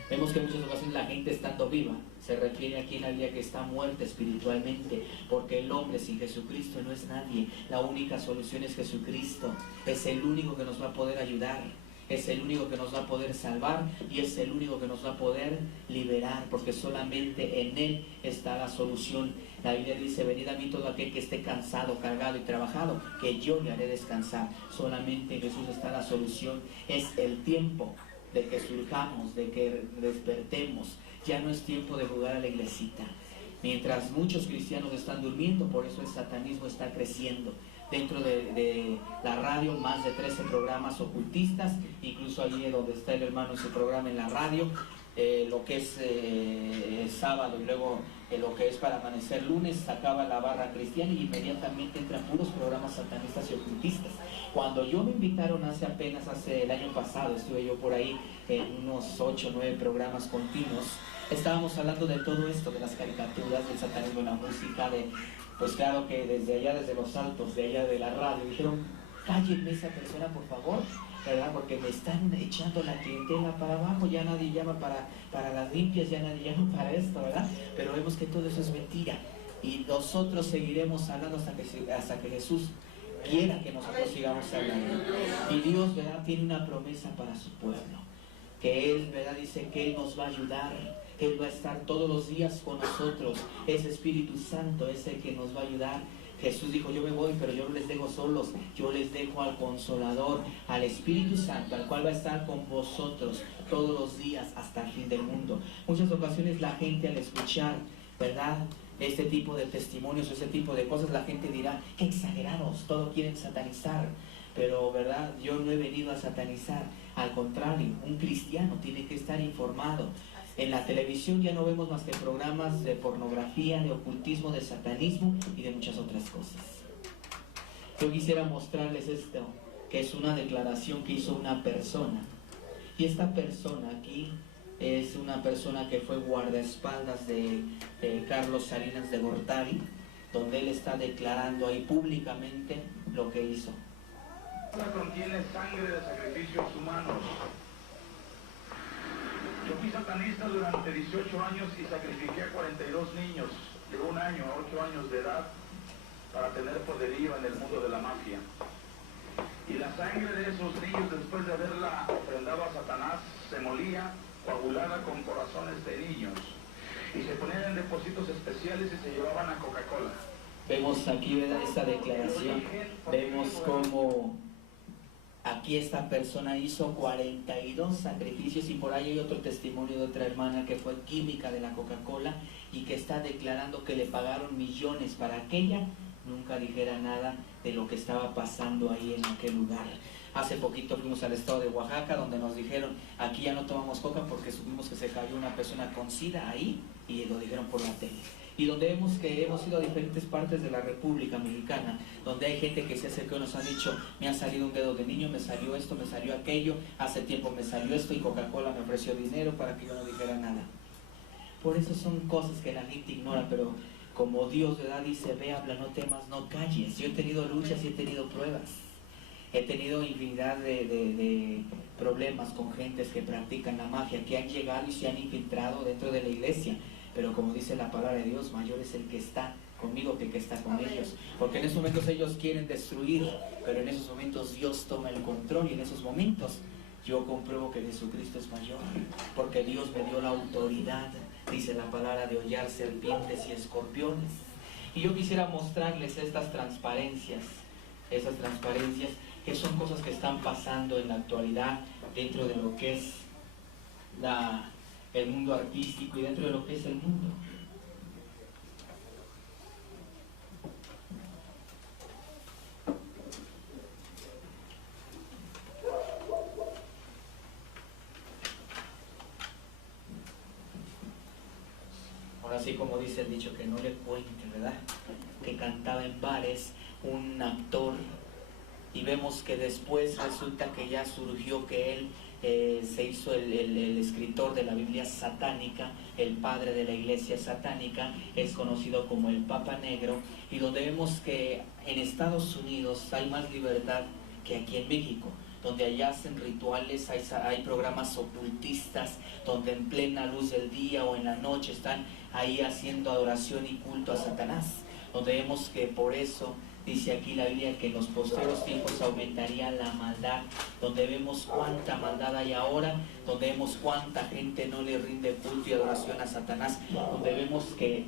Vemos que en muchas ocasiones la gente estando viva se refiere aquí en la Biblia que está muerta espiritualmente, porque el hombre sin Jesucristo no es nadie. La única solución es Jesucristo. Es el único que nos va a poder ayudar, es el único que nos va a poder salvar y es el único que nos va a poder liberar, porque solamente en Él está la solución. La Biblia dice, venid a mí todo aquel que esté cansado, cargado y trabajado, que yo le haré descansar. Solamente en Jesús está la solución. Es el tiempo de que surjamos, de que despertemos. Ya no es tiempo de jugar a la iglesita. Mientras muchos cristianos están durmiendo, por eso el satanismo está creciendo. Dentro de la radio, más de 13 programas ocultistas, incluso allí donde está el hermano en su programa en la radio, lo que es sábado y luego lo que es para amanecer lunes, sacaba la barra cristiana y inmediatamente entran puros programas satanistas y ocultistas. Cuando yo me invitaron hace el año pasado, estuve yo por ahí en unos 8 o 9 programas continuos, estábamos hablando de todo esto, de las caricaturas, del satanismo, la música, pues claro que desde allá, desde los altos, de allá de la radio, dijeron, cállenme esa persona por favor, ¿verdad? Porque me están echando la clientela para abajo, ya nadie llama para las limpias, ya nadie llama para esto, ¿verdad? Pero vemos que todo eso es mentira y nosotros seguiremos hablando hasta que Jesús quiera que nosotros sigamos hablando. Y Dios, ¿verdad?, tiene una promesa para su pueblo. que Él, ¿verdad? Dice que Él nos va a ayudar, Él va a estar todos los días con nosotros. Ese Espíritu Santo es el que nos va a ayudar. Jesús dijo, yo me voy, pero yo no les dejo solos, yo les dejo al Consolador, al Espíritu Santo, al cual va a estar con vosotros todos los días hasta el fin del mundo. Muchas ocasiones la gente al escuchar, ¿verdad?, este tipo de testimonios, ese tipo de cosas, la gente dirá, qué exagerados, todo quieren satanizar. Pero, ¿verdad?, yo no he venido a satanizar. Al contrario, un cristiano tiene que estar informado. En la televisión ya no vemos más que programas de pornografía, de ocultismo, de satanismo y de muchas otras cosas. Yo quisiera mostrarles esto, que es una declaración que hizo una persona. Y esta persona aquí es una persona que fue guardaespaldas de Carlos Salinas de Gortari, donde él está declarando ahí públicamente lo que hizo. Contiene sangre de sacrificios humanos. Yo fui satanista durante 18 años y sacrifiqué a 42 niños de 1 año a 8 años de edad para tener poderío en el mundo de la mafia. Y la sangre de esos niños, después de haberla ofrendado a Satanás, se molía coagulada con corazones de niños y se ponían en depósitos especiales y se llevaban a Coca-Cola. Vemos aquí, ¿verdad?, esta declaración. Vemos cómo aquí esta persona hizo 42 sacrificios, y por ahí hay otro testimonio de otra hermana que fue química de la Coca-Cola y que está declarando que le pagaron millones para que ella nunca dijera nada de lo que estaba pasando ahí en aquel lugar. Hace poquito fuimos al estado de Oaxaca, donde nos dijeron, aquí ya no tomamos coca porque supimos que se cayó una persona con SIDA ahí, y lo dijeron por la tele. Y donde vemos que hemos ido a diferentes partes de la República Mexicana, donde hay gente que se acercó y nos ha dicho, me ha salido un dedo de niño, me salió esto, me salió aquello, hace tiempo me salió esto, y Coca-Cola me ofreció dinero para que yo no dijera nada. Por eso son cosas que la gente ignora, pero como Dios, ¿verdad?, dice, ve, habla, no temas, no calles. Yo he tenido luchas y he tenido pruebas. He tenido infinidad de problemas con gentes que practican la magia, que han llegado y se han infiltrado dentro de la iglesia. Pero como dice la palabra de Dios, mayor es el que está conmigo que el que está con ellos. Porque en esos momentos ellos quieren destruir, pero en esos momentos Dios toma el control, y en esos momentos yo compruebo que Jesucristo es mayor. Porque Dios me dio la autoridad, dice la palabra, de hollar serpientes y escorpiones. Y yo quisiera mostrarles estas transparencias, que son cosas que están pasando en la actualidad dentro de lo que es el mundo artístico y dentro de lo que es el mundo. Ahora sí, como dice el dicho, que no le cuente, ¿verdad?, que cantaba en bares un actor, y vemos que después resulta que ya surgió que él se hizo el escritor de la Biblia satánica, el padre de la iglesia satánica, es conocido como el Papa Negro, y donde vemos que en Estados Unidos hay más libertad que aquí en México, donde allá hacen rituales, hay programas ocultistas, donde en plena luz del día o en la noche están ahí haciendo adoración y culto a Satanás, donde vemos que por eso dice aquí la Biblia que en los postreros tiempos aumentaría la maldad, donde vemos cuánta maldad hay ahora, donde vemos cuánta gente no le rinde culto y adoración a Satanás, donde vemos que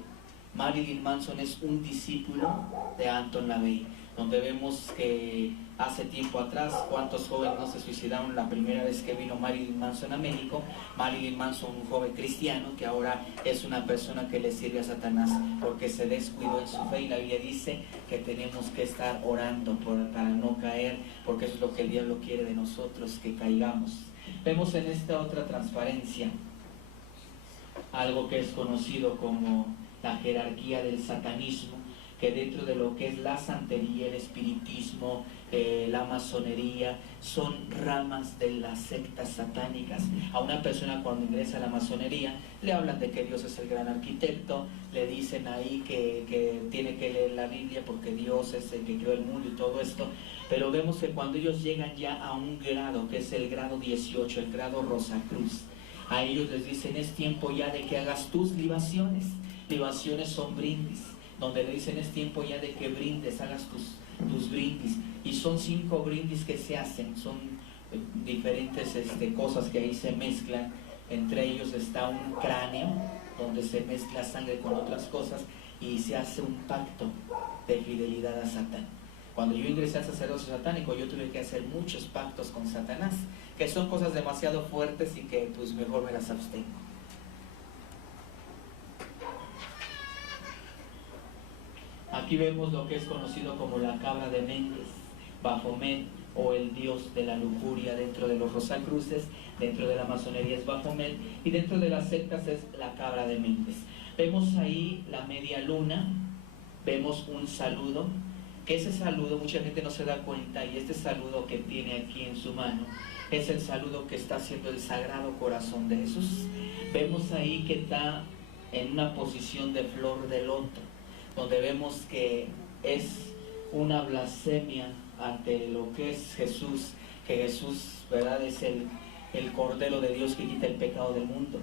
Marilyn Manson es un discípulo de Anton LaVey, donde vemos que hace tiempo atrás cuántos jóvenes no se suicidaron la primera vez que vino Marilyn Manson a México. Marilyn Manson, un joven cristiano que ahora es una persona que le sirve a Satanás porque se descuidó en su fe, y la Biblia dice que tenemos que estar orando para no caer, porque eso es lo que el diablo quiere de nosotros, que caigamos. Vemos en esta otra transparencia algo que es conocido como la jerarquía del satanismo, que dentro de lo que es la santería, el espiritismo, la masonería, son ramas de las sectas satánicas. A una persona cuando ingresa a la masonería le hablan de que Dios es el gran arquitecto, le dicen ahí que tiene que leer la Biblia porque Dios es el que creó el mundo y todo esto, pero vemos que cuando ellos llegan ya a un grado, que es el grado 18, el grado Rosacruz, a ellos les dicen, es tiempo ya de que hagas tus libaciones. Libaciones son brindis, donde le dicen, es tiempo ya de que brindes, hagas tus brindis, y son 5 brindis que se hacen, son diferentes cosas que ahí se mezclan. Entre ellos está un cráneo donde se mezcla sangre con otras cosas y se hace un pacto de fidelidad a Satán. Cuando yo ingresé al sacerdocio satánico, yo tuve que hacer muchos pactos con Satanás, que son cosas demasiado fuertes y que pues mejor me las abstengo. Aquí vemos lo que es conocido como la cabra de Mendes, Baphomet, o el dios de la lujuria. Dentro de los Rosacruces, dentro de la masonería es Baphomet, y dentro de las sectas es la cabra de Mendes. Vemos ahí la media luna, vemos un saludo, que ese saludo mucha gente no se da cuenta, y este saludo que tiene aquí en su mano es el saludo que está haciendo el Sagrado Corazón de Jesús. Vemos ahí que está en una posición de flor de loto, donde vemos que es una blasfemia ante lo que es Jesús, que Jesús, ¿verdad?, es el Cordero de Dios que quita el pecado del mundo.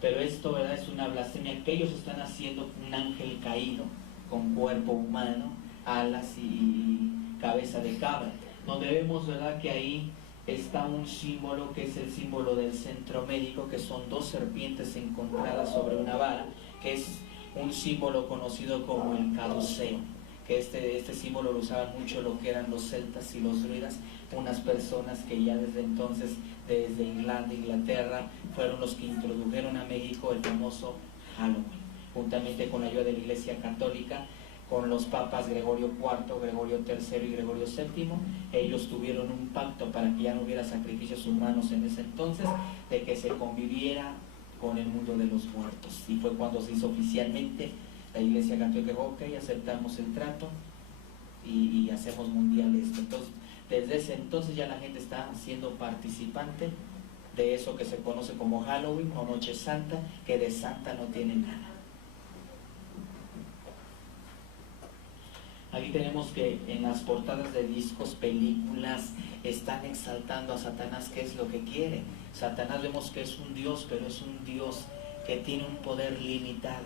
Pero esto, ¿verdad?, es una blasfemia que ellos están haciendo un ángel caído, con cuerpo humano, alas y cabeza de cabra, donde vemos, ¿verdad?, que ahí está un símbolo que es el símbolo del centro médico, que son dos serpientes encontradas sobre una vara, que es un símbolo conocido como el caduceo, que este símbolo lo usaban mucho lo que eran los celtas y los druidas, unas personas que ya desde entonces, desde Irlanda, Inglaterra, fueron los que introdujeron a México el famoso Halloween, juntamente con la ayuda de la Iglesia Católica, con los papas Gregorio IV, Gregorio III y Gregorio VII. Ellos tuvieron un pacto para que ya no hubiera sacrificios humanos en ese entonces, de que se conviviera con el mundo de los muertos, y fue cuando se hizo oficialmente. La Iglesia Católica dijo: ok, aceptamos el trato y hacemos mundial esto. Entonces, desde ese entonces ya la gente está siendo participante de eso que se conoce como Halloween o Noche Santa, que de santa no tiene nada. Aquí tenemos que en las portadas de discos, películas, están exaltando a Satanás, que es lo que quiere. Satanás vemos que es un Dios, pero es un Dios que tiene un poder limitado,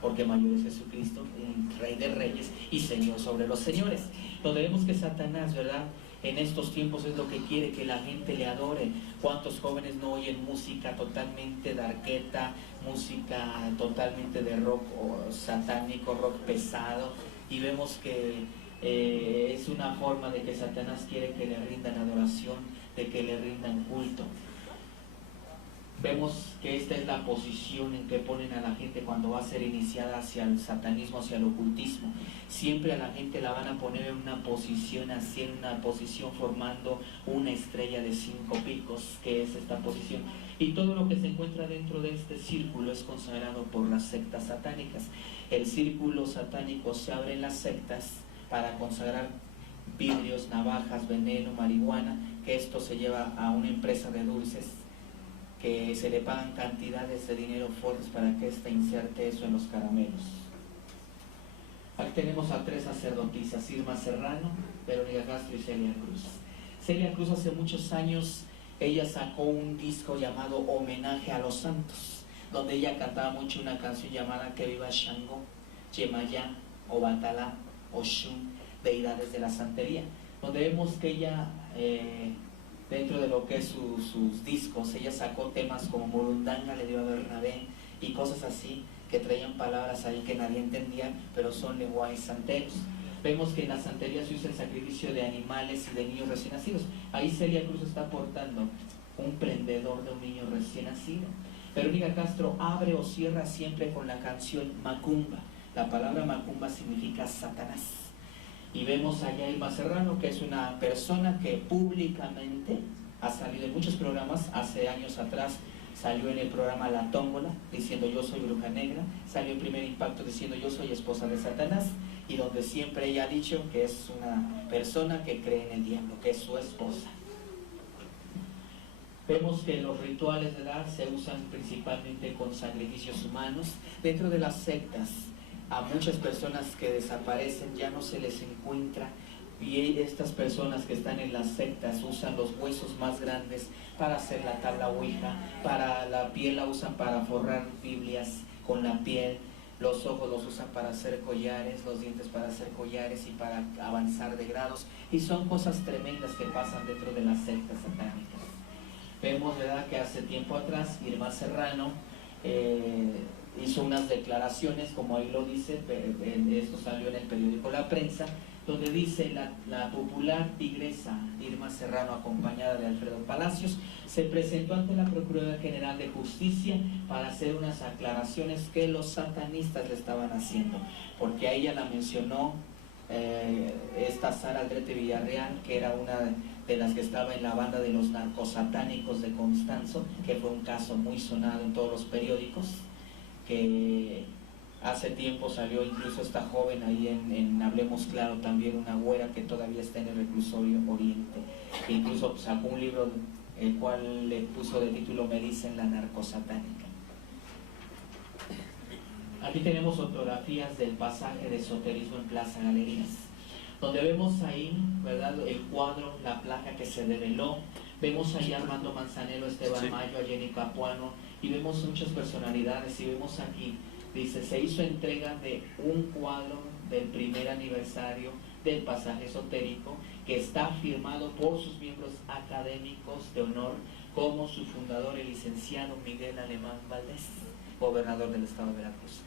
porque mayor es Jesucristo, un Rey de Reyes y Señor sobre los señores. Donde vemos que Satanás, ¿verdad?, en estos tiempos es lo que quiere, que la gente le adore. ¿Cuántos jóvenes no oyen música totalmente darqueta, música totalmente de rock o satánico, rock pesado? Y vemos que es una forma de que Satanás quiere que le rindan adoración, de que le rindan culto. Vemos que esta es la posición en que ponen a la gente cuando va a ser iniciada hacia el satanismo, hacia el ocultismo. Siempre a la gente la van a poner en una posición así, en una posición formando una estrella de 5 picos, que es esta posición. Y todo lo que se encuentra dentro de este círculo es consagrado por las sectas satánicas. El círculo satánico se abre en las sectas para consagrar vidrios, navajas, veneno, marihuana, que esto se lleva a una empresa de dulces, que se le pagan cantidades de dinero fuertes para que ésta inserte eso en los caramelos. Aquí tenemos a 3 sacerdotisas: Irma Serrano, Verónica Castro y Celia Cruz. Celia Cruz hace muchos años, ella sacó un disco llamado Homenaje a los Santos, donde ella cantaba mucho una canción llamada Que Viva Shango, Yemayá, Obatalá, Oshun, deidades de la santería, donde vemos que ella, dentro de lo que es sus discos, ella sacó temas como Morundanga le dio a Bernabé y cosas así, que traían palabras ahí que nadie entendía, pero son lenguajes santeros. Vemos que en la santería se usa el sacrificio de animales y de niños recién nacidos. Ahí Celia Cruz está portando un prendedor de un niño recién nacido. Verónica Castro abre o cierra siempre con la canción Macumba. La palabra Macumba significa Satanás. Y vemos allá a Irma Serrano, que es una persona que públicamente ha salido en muchos programas. Hace años atrás salió en el programa La Tómbola diciendo yo soy bruja negra, salió en Primer Impacto diciendo yo soy esposa de Satanás, y donde siempre ella ha dicho que es una persona que cree en el diablo, que es su esposa. Vemos que los rituales de edad se usan principalmente con sacrificios humanos. Dentro de las sectas, a muchas personas que desaparecen ya no se les encuentra, y estas personas que están en las sectas usan los huesos más grandes para hacer la tabla ouija, para la piel la usan para forrar Biblias con la piel, los ojos los usan para hacer collares, los dientes para hacer collares y para avanzar de grados, y son cosas tremendas que pasan dentro de las sectas satánicas. vemos, ¿verdad?, que hace tiempo atrás Irma Serrano hizo unas declaraciones, como ahí lo dice, esto salió en el periódico La Prensa, donde dice: la popular tigresa Irma Serrano, acompañada de Alfredo Palacios, se presentó ante la Procuraduría General de Justicia para hacer unas aclaraciones que los satanistas le estaban haciendo, porque a ella la mencionó esta Sara Aldrete Villarreal, que era una de las que estaba en la banda de los narcosatánicos de Constanzo, que fue un caso muy sonado en todos los periódicos, que hace tiempo salió incluso esta joven ahí en Hablemos Claro, también una güera que todavía está en el reclusorio Oriente, que incluso sacó un libro el cual le puso de título Me dicen la narcosatánica. Aquí tenemos fotografías del pasaje de esoterismo en Plaza Galerías, donde vemos ahí, ¿verdad?, el cuadro, la placa que se develó. Vemos ahí a Armando Manzanero, Esteban Mayo, a Jenny Capuano, y vemos muchas personalidades. Y vemos aquí, dice: se hizo entrega de un cuadro del primer aniversario del pasaje esotérico, que está firmado por sus miembros académicos de honor, como su fundador, el licenciado Miguel Alemán Valdés, gobernador del estado de Veracruz.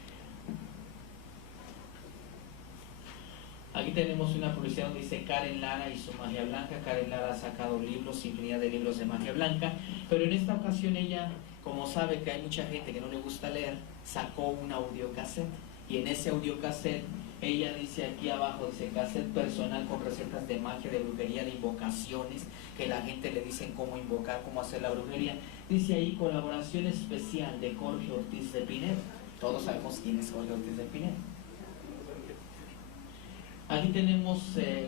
Aquí tenemos una publicidad donde dice Karen Lara y su magia blanca. Karen Lara ha sacado libros, infinidad de libros de magia blanca, pero en esta ocasión ella, como sabe que hay mucha gente que no le gusta leer, sacó un audiocassette, y en ese audiocassette ella dice aquí abajo, dice: cassette personal con recetas de magia, de brujería, de invocaciones, que la gente le dicen cómo invocar, cómo hacer la brujería. Dice ahí: colaboración especial de Jorge Ortiz de Pinedo. Todos sabemos quién es Jorge Ortiz de Pinedo. Aquí tenemos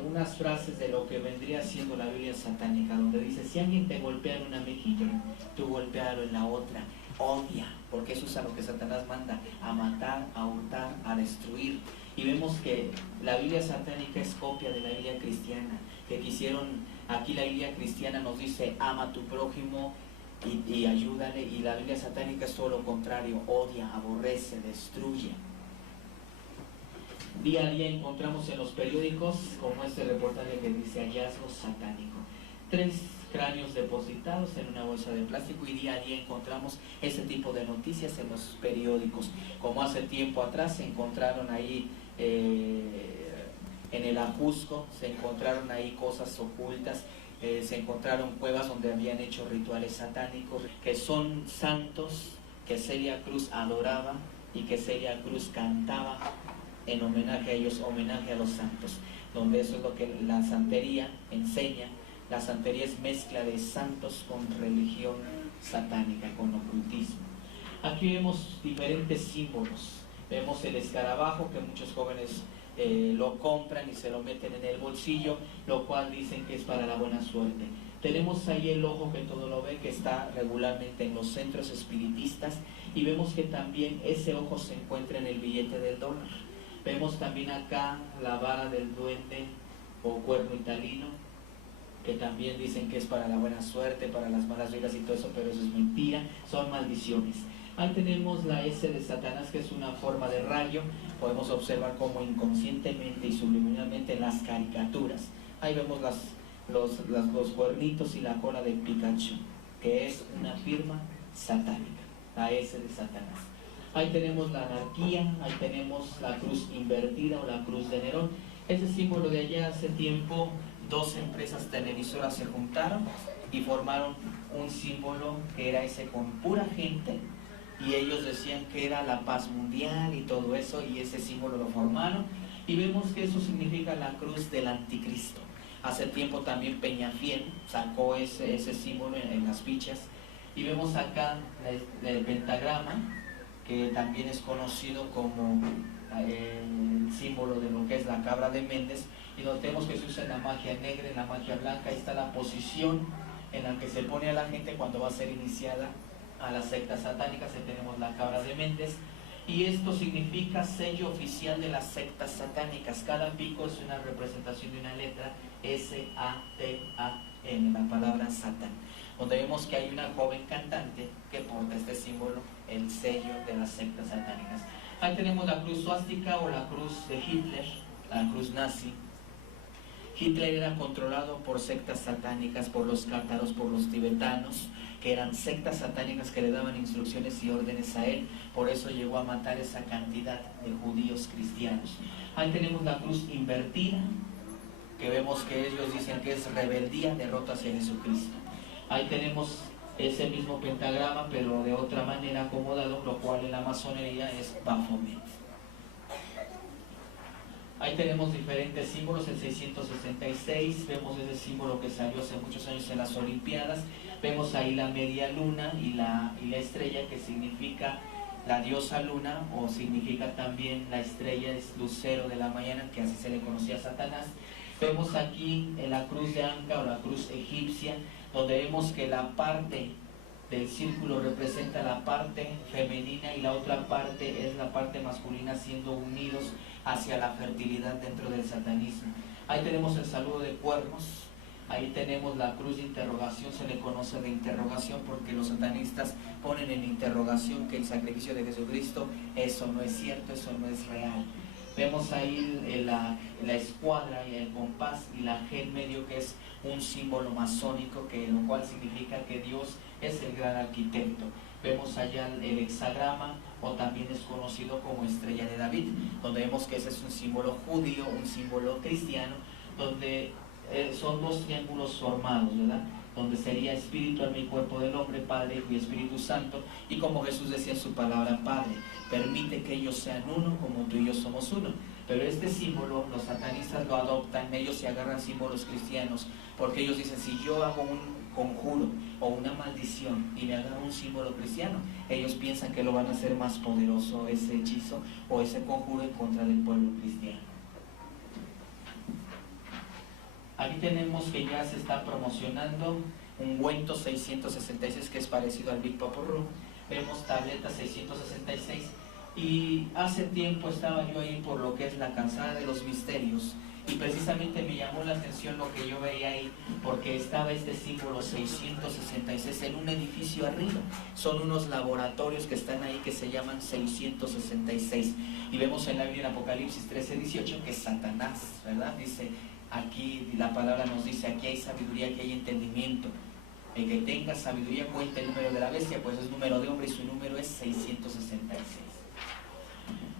unas frases de lo que vendría siendo la Biblia satánica, donde dice: si alguien te golpea en una mejilla, tú golpealo en la otra. Odia, porque eso es a lo que Satanás manda: a matar, a hurtar, a destruir. Y vemos que la Biblia satánica es copia de la Biblia cristiana, que quisieron, aquí la Biblia cristiana nos dice: ama a tu prójimo y ayúdale, y la Biblia satánica es todo lo contrario: odia, aborrece, destruye. Día a día encontramos en los periódicos, como este reportaje que dice: hallazgo satánico, 3 cráneos depositados en una bolsa de plástico, y día a día encontramos ese tipo de noticias en los periódicos. Como hace tiempo atrás se encontraron ahí en el Ajusco, se encontraron ahí cosas ocultas, se encontraron cuevas donde habían hecho rituales satánicos, que son santos que Celia Cruz adoraba y que Celia Cruz cantaba en homenaje a ellos, homenaje a los santos, donde eso es lo que la santería enseña. La santería es mezcla de santos con religión satánica, con ocultismo. Aquí vemos diferentes símbolos. Vemos el escarabajo, que muchos jóvenes lo compran y se lo meten en el bolsillo, lo cual dicen que es para la buena suerte. Tenemos ahí el ojo que todo lo ve, que está regularmente en los centros espiritistas, y vemos que también ese ojo se encuentra en el billete del dólar. Vemos también acá la vara del duende o cuerno italino, que también dicen que es para la buena suerte, para las malas vibras y todo eso, pero eso es mentira, son maldiciones. Ahí tenemos la S de Satanás, que es una forma de rayo. Podemos observar cómo inconscientemente y subliminalmente en las caricaturas, ahí vemos los cuernitos y la cola de Pikachu, que es una firma satánica, la S de Satanás. Ahí tenemos la anarquía, ahí tenemos la cruz invertida o la cruz de Nerón. Ese símbolo de allá, hace tiempo 2 empresas televisoras se juntaron y formaron un símbolo que era ese con pura gente, y ellos decían que era la paz mundial y todo eso, y ese símbolo lo formaron, y vemos que eso significa la cruz del anticristo. Hace tiempo también Peñafiel sacó ese símbolo en las fichas, y vemos acá el pentagrama, que también es conocido como el símbolo de lo que es la cabra de Méndez, y notemos que se usa en la magia negra, en la magia blanca. Ahí está la posición en la que se pone a la gente cuando va a ser iniciada a las sectas satánicas. Ahí tenemos la cabra de Méndez, y esto significa sello oficial de las sectas satánicas. Cada pico es una representación de una letra, S-A-T-A-N, la palabra Satán, donde vemos que hay una joven cantante que porta este símbolo, el sello de las sectas satánicas. Ahí tenemos la cruz suástica o la cruz de Hitler, la cruz nazi. Hitler era controlado por sectas satánicas, por los cátaros, por los tibetanos, que que eran sectas satánicas que le daban instrucciones y órdenes a él. Por eso llegó a matar esa cantidad de judíos cristianos. Ahí tenemos la cruz invertida, que vemos que ellos dicen que es rebeldía, derrota hacia Jesucristo. Ahí tenemos ese mismo pentagrama, pero de otra manera acomodado, lo cual en la masonería es Baphomet. Ahí tenemos diferentes símbolos. El 666, vemos ese símbolo que salió hace muchos años en las Olimpiadas. Vemos ahí la media luna y la estrella, que significa la diosa luna, o significa también la estrella, es lucero de la mañana, que así se le conocía a Satanás. Vemos aquí en la cruz de Anca o la cruz egipcia, donde vemos que la parte del círculo representa la parte femenina y la otra parte es la parte masculina, siendo unidos hacia la fertilidad dentro del satanismo. Ahí tenemos el saludo de cuernos. Ahí tenemos la cruz de interrogación, se le conoce de interrogación porque los satanistas ponen en interrogación que el sacrificio de Jesucristo, eso no es cierto, eso no es real. Vemos ahí la escuadra y el compás y la G en medio, que es un símbolo masónico, que lo cual significa que Dios es el gran arquitecto. Vemos allá el hexagrama, o también es conocido como estrella de David, donde vemos que ese es un símbolo judío, un símbolo cristiano, donde son dos triángulos formados, ¿verdad? Donde sería espíritu, alma y cuerpo del hombre, Padre, Hijo y Espíritu Santo. Y como Jesús decía en su palabra, Padre, permite que ellos sean uno como tú y yo somos uno. Pero este símbolo, los satanistas lo adoptan, ellos se agarran símbolos cristianos, porque ellos dicen, si yo hago un conjuro o una maldición y me agarro un símbolo cristiano, ellos piensan que lo van a hacer más poderoso ese hechizo o ese conjuro en contra del pueblo cristiano. Aquí tenemos que ya se está promocionando ungüento 666, que es parecido al Big Popurrí. Vemos tableta 666. Y hace tiempo estaba yo ahí por lo que es la Calzada de los Misterios, y precisamente me llamó la atención lo que yo veía ahí, porque estaba este símbolo 666 en un edificio arriba. Son unos laboratorios que están ahí que se llaman 666. Y vemos en la Biblia, en Apocalipsis 13:18, que Satanás, ¿verdad? Dice, aquí la palabra nos dice, aquí hay sabiduría, aquí hay entendimiento. El que tenga sabiduría cuenta el número de la bestia, pues es número de hombre y su número es 666.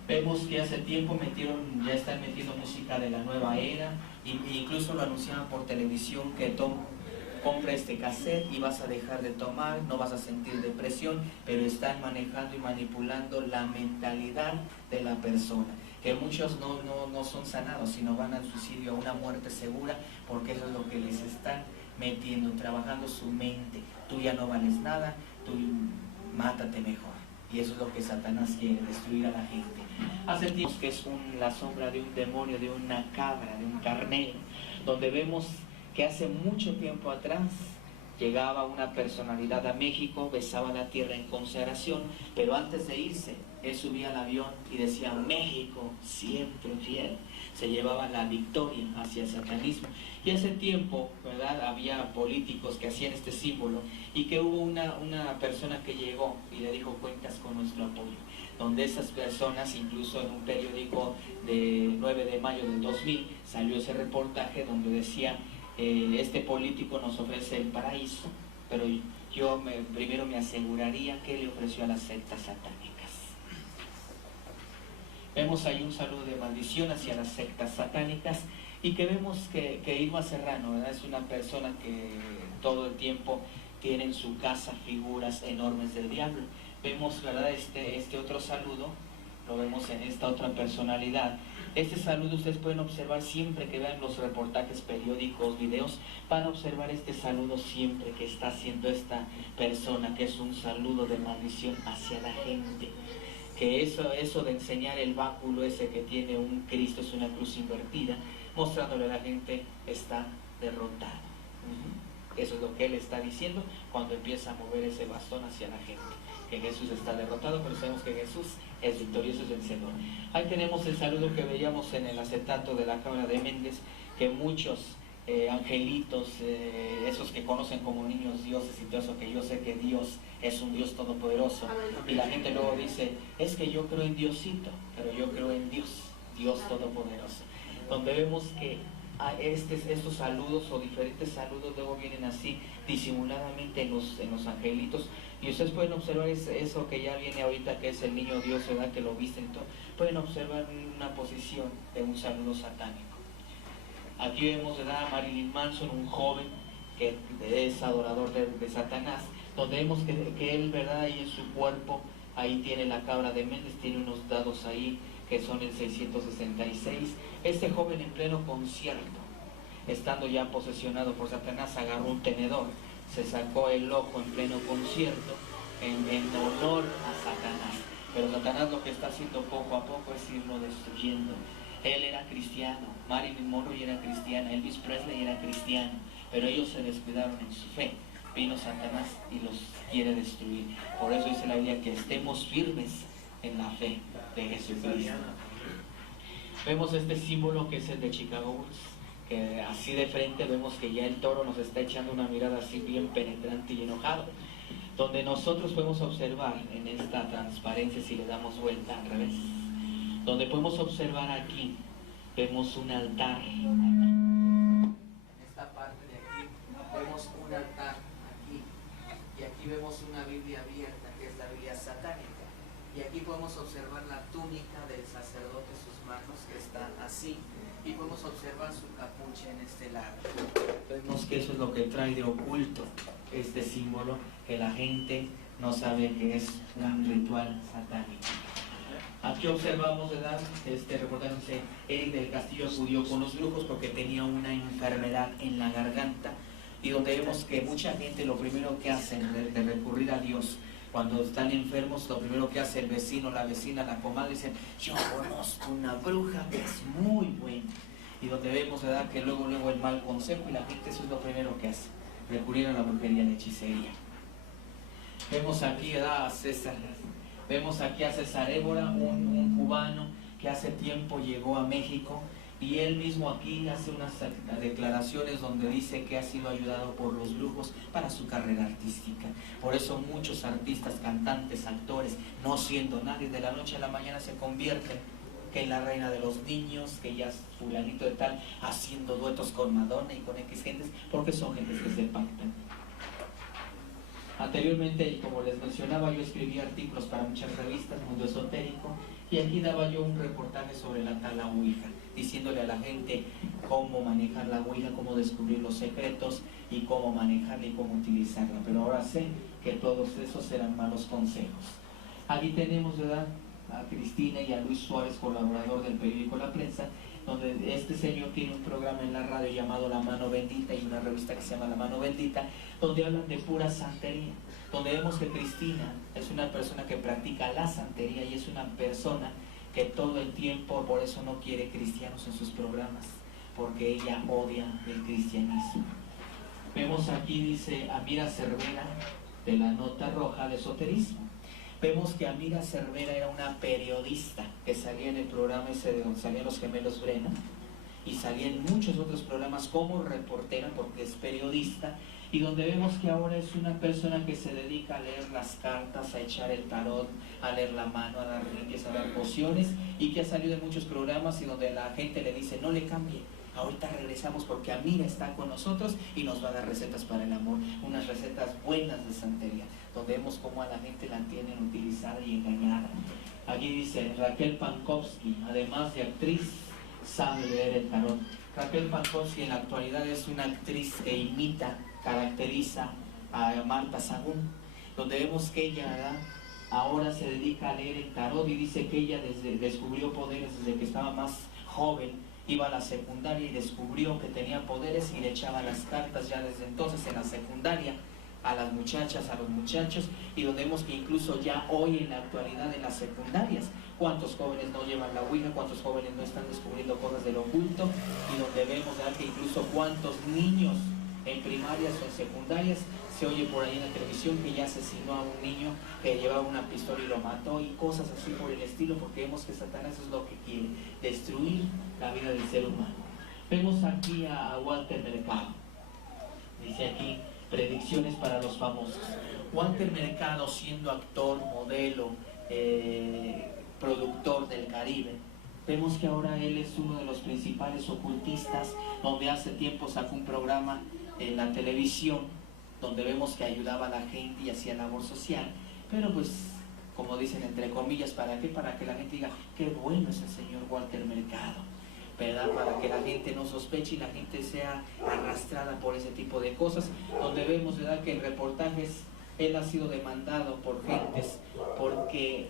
Vemos que hace tiempo ya están metiendo música de la nueva era, e incluso lo anunciaban por televisión, que compra este cassette y vas a dejar de tomar, no vas a sentir depresión, pero están manejando y manipulando la mentalidad de la persona. Que muchos no son sanados, sino van al suicidio, a una muerte segura, porque eso es lo que les están metiendo, trabajando su mente. Tú ya no vales nada, tú mátate mejor. Y eso es lo que Satanás quiere, destruir a la gente. Hace tiempo que es la sombra de un demonio, de una cabra, de un carnero, donde vemos que hace mucho tiempo atrás llegaba una personalidad a México, besaba la tierra en consagración, pero antes de irse, él subía al avión y decía, México, siempre fiel. Se llevaba la victoria hacia el satanismo. Y hace tiempo, ¿verdad?, había políticos que hacían este símbolo, y que hubo una persona que llegó y le dijo, cuentas con nuestro apoyo. Donde esas personas, incluso en un periódico de 9 de mayo del 2000, salió ese reportaje donde decía, este político nos ofrece el paraíso, pero yo primero me aseguraría que le ofreció a las sectas satánicas. Vemos ahí un saludo de maldición hacia las sectas satánicas, y que vemos que Irma Serrano, ¿verdad?, es una persona que todo el tiempo tiene en su casa figuras enormes del diablo. Vemos, ¿verdad?, este otro saludo, lo vemos en esta otra personalidad. Este saludo ustedes pueden observar siempre que vean los reportajes periódicos, videos, van a observar este saludo siempre que está haciendo esta persona, que es un saludo de maldición hacia la gente. Que eso de enseñar el báculo ese que tiene un Cristo, es una cruz invertida, mostrándole a la gente, está derrotado. Eso es lo que él está diciendo cuando empieza a mover ese bastón hacia la gente, que Jesús está derrotado, pero sabemos que Jesús es victorioso, es vencedor. Ahí tenemos el saludo que veíamos en el acetato de la Cámara de Méndez, que muchos angelitos, esos que conocen como niños dioses y todo eso, que yo sé que Dios es un Dios todopoderoso, y la gente luego dice, es que yo creo en Diosito, pero yo creo en Dios, Dios todopoderoso, donde vemos que estos saludos o diferentes saludos luego vienen así disimuladamente en los angelitos, y ustedes pueden observar eso que ya viene ahorita, que es el niño Dios, ¿verdad? Que lo visten y todo. Pueden observar una posición de un saludo satánico. Aquí vemos, ¿verdad?, a Marilyn Manson, un joven que es adorador de Satanás, donde vemos que él, ¿verdad?, ahí en su cuerpo, ahí tiene la cabra de Méndez, tiene unos dados ahí que son el 666. Este joven en pleno concierto, estando ya posesionado por Satanás, agarró un tenedor, se sacó el ojo en pleno concierto en honor a Satanás. Pero Satanás lo que está haciendo poco a poco es irlo destruyendo. Él era cristiano, Marilyn Monroe era cristiana, Elvis Presley era cristiano, pero ellos se descuidaron en su fe. Vino Satanás y los quiere destruir. Por eso dice la Biblia que estemos firmes en la fe de Jesucristo. Vemos este símbolo que es el de Chicago Bulls, que así de frente vemos que ya el toro nos está echando una mirada así bien penetrante y enojado, donde nosotros podemos observar en esta transparencia, si le damos vuelta al revés, donde podemos observar aquí, vemos un altar. En esta parte de aquí vemos un altar aquí, y aquí vemos una Biblia abierta, que es la Biblia satánica. Y aquí podemos observar la túnica del sacerdote, sus manos que están así, y podemos observar su capucha en este lado. Vemos que eso es lo que trae de oculto este símbolo, que la gente no sabe que es un ritual satánico. Aquí observamos, ¿verdad?, recordándose, Eric del Castillo acudió con los brujos porque tenía una enfermedad en la garganta, y donde vemos que mucha gente lo primero que hacen de recurrir a Dios cuando están enfermos, lo primero que hace el vecino, la vecina, la comadre, dicen: yo conozco una bruja que es muy buena. Y donde vemos, ¿verdad?, que luego el mal consejo, y la gente eso es lo primero que hace, recurrir a la brujería, a la hechicería. Vemos aquí, ¿verdad?, a César. Vemos aquí a César Évora, un cubano que hace tiempo llegó a México, y él mismo aquí hace unas declaraciones donde dice que ha sido ayudado por los brujos para su carrera artística. Por eso muchos artistas, cantantes, actores, no siendo nadie, de la noche a la mañana se convierten, que en la reina de los niños, que ya es fulanito de tal, haciendo duetos con Madonna y con X gentes, porque son gentes que se pactan. Anteriormente, como les mencionaba, yo escribía artículos para muchas revistas, Mundo Esotérico, y aquí daba yo un reportaje sobre la tal Ouija, diciéndole a la gente cómo manejar la Ouija, cómo descubrir los secretos y cómo manejarla y cómo utilizarla. Pero ahora sé que todos esos eran malos consejos. Aquí tenemos, ¿verdad?, a Cristina y a Luis Suárez, colaborador del periódico La Prensa, donde este señor tiene un programa en la radio llamado La Mano Bendita, y una revista que se llama La Mano Bendita, donde hablan de pura santería, donde vemos que Cristina es una persona que practica la santería, y es una persona que todo el tiempo, por eso no quiere cristianos en sus programas, porque ella odia el cristianismo. Vemos aquí, dice Amira Cervera, de La Nota Roja de Esoterismo. Vemos que Amira Cervera era una periodista que salía en el programa ese de donde salían los gemelos Brena, y salía en muchos otros programas como reportera, porque es periodista, y donde vemos que ahora es una persona que se dedica a leer las cartas, a echar el tarot, a leer la mano, a dar limpias, a dar pociones, y que ha salido en muchos programas, y donde la gente le dice: no le cambie, ahorita regresamos porque Amira está con nosotros y nos va a dar recetas para el amor, unas recetas buenas de santería, donde vemos cómo a la gente la tienen utilizada y engañada. Aquí dice Raquel Pankowski, además de actriz, sabe leer el tarot. Raquel Pankowski en la actualidad es una actriz que imita, caracteriza a Marta Sagún, donde vemos que ella, ¿verdad?, ahora se dedica a leer el tarot, y dice que ella descubrió poderes desde que estaba más joven. Iba a la secundaria y descubrió que tenía poderes, y le echaba las cartas ya desde entonces en la secundaria a las muchachas, a los muchachos, y donde vemos que incluso ya hoy en la actualidad en las secundarias, cuántos jóvenes no llevan la Ouija, cuántos jóvenes no están descubriendo cosas del oculto, y donde vemos, ¿verdad?, que incluso cuántos niños en primarias o en secundarias, se oye por ahí en la televisión que ya asesinó a un niño que llevaba una pistola y lo mató, y cosas así por el estilo, porque vemos que Satanás es lo que quiere, destruir la vida del ser humano. Vemos aquí a Walter Mercado, dice aquí: predicciones para los famosos. Walter Mercado, siendo actor, modelo, productor del Caribe, Vemos que ahora él es uno de los principales ocultistas, donde hace tiempo sacó un programa en la televisión, donde vemos que ayudaba a la gente y hacía labor social, pero pues, como dicen entre comillas, ¿para qué? Para que la gente diga, qué bueno es el señor Walter Mercado, ¿verdad? Para que la gente no sospeche y la gente sea arrastrada por ese tipo de cosas, donde vemos, ¿verdad?, que en reportajes él ha sido demandado por gentes, porque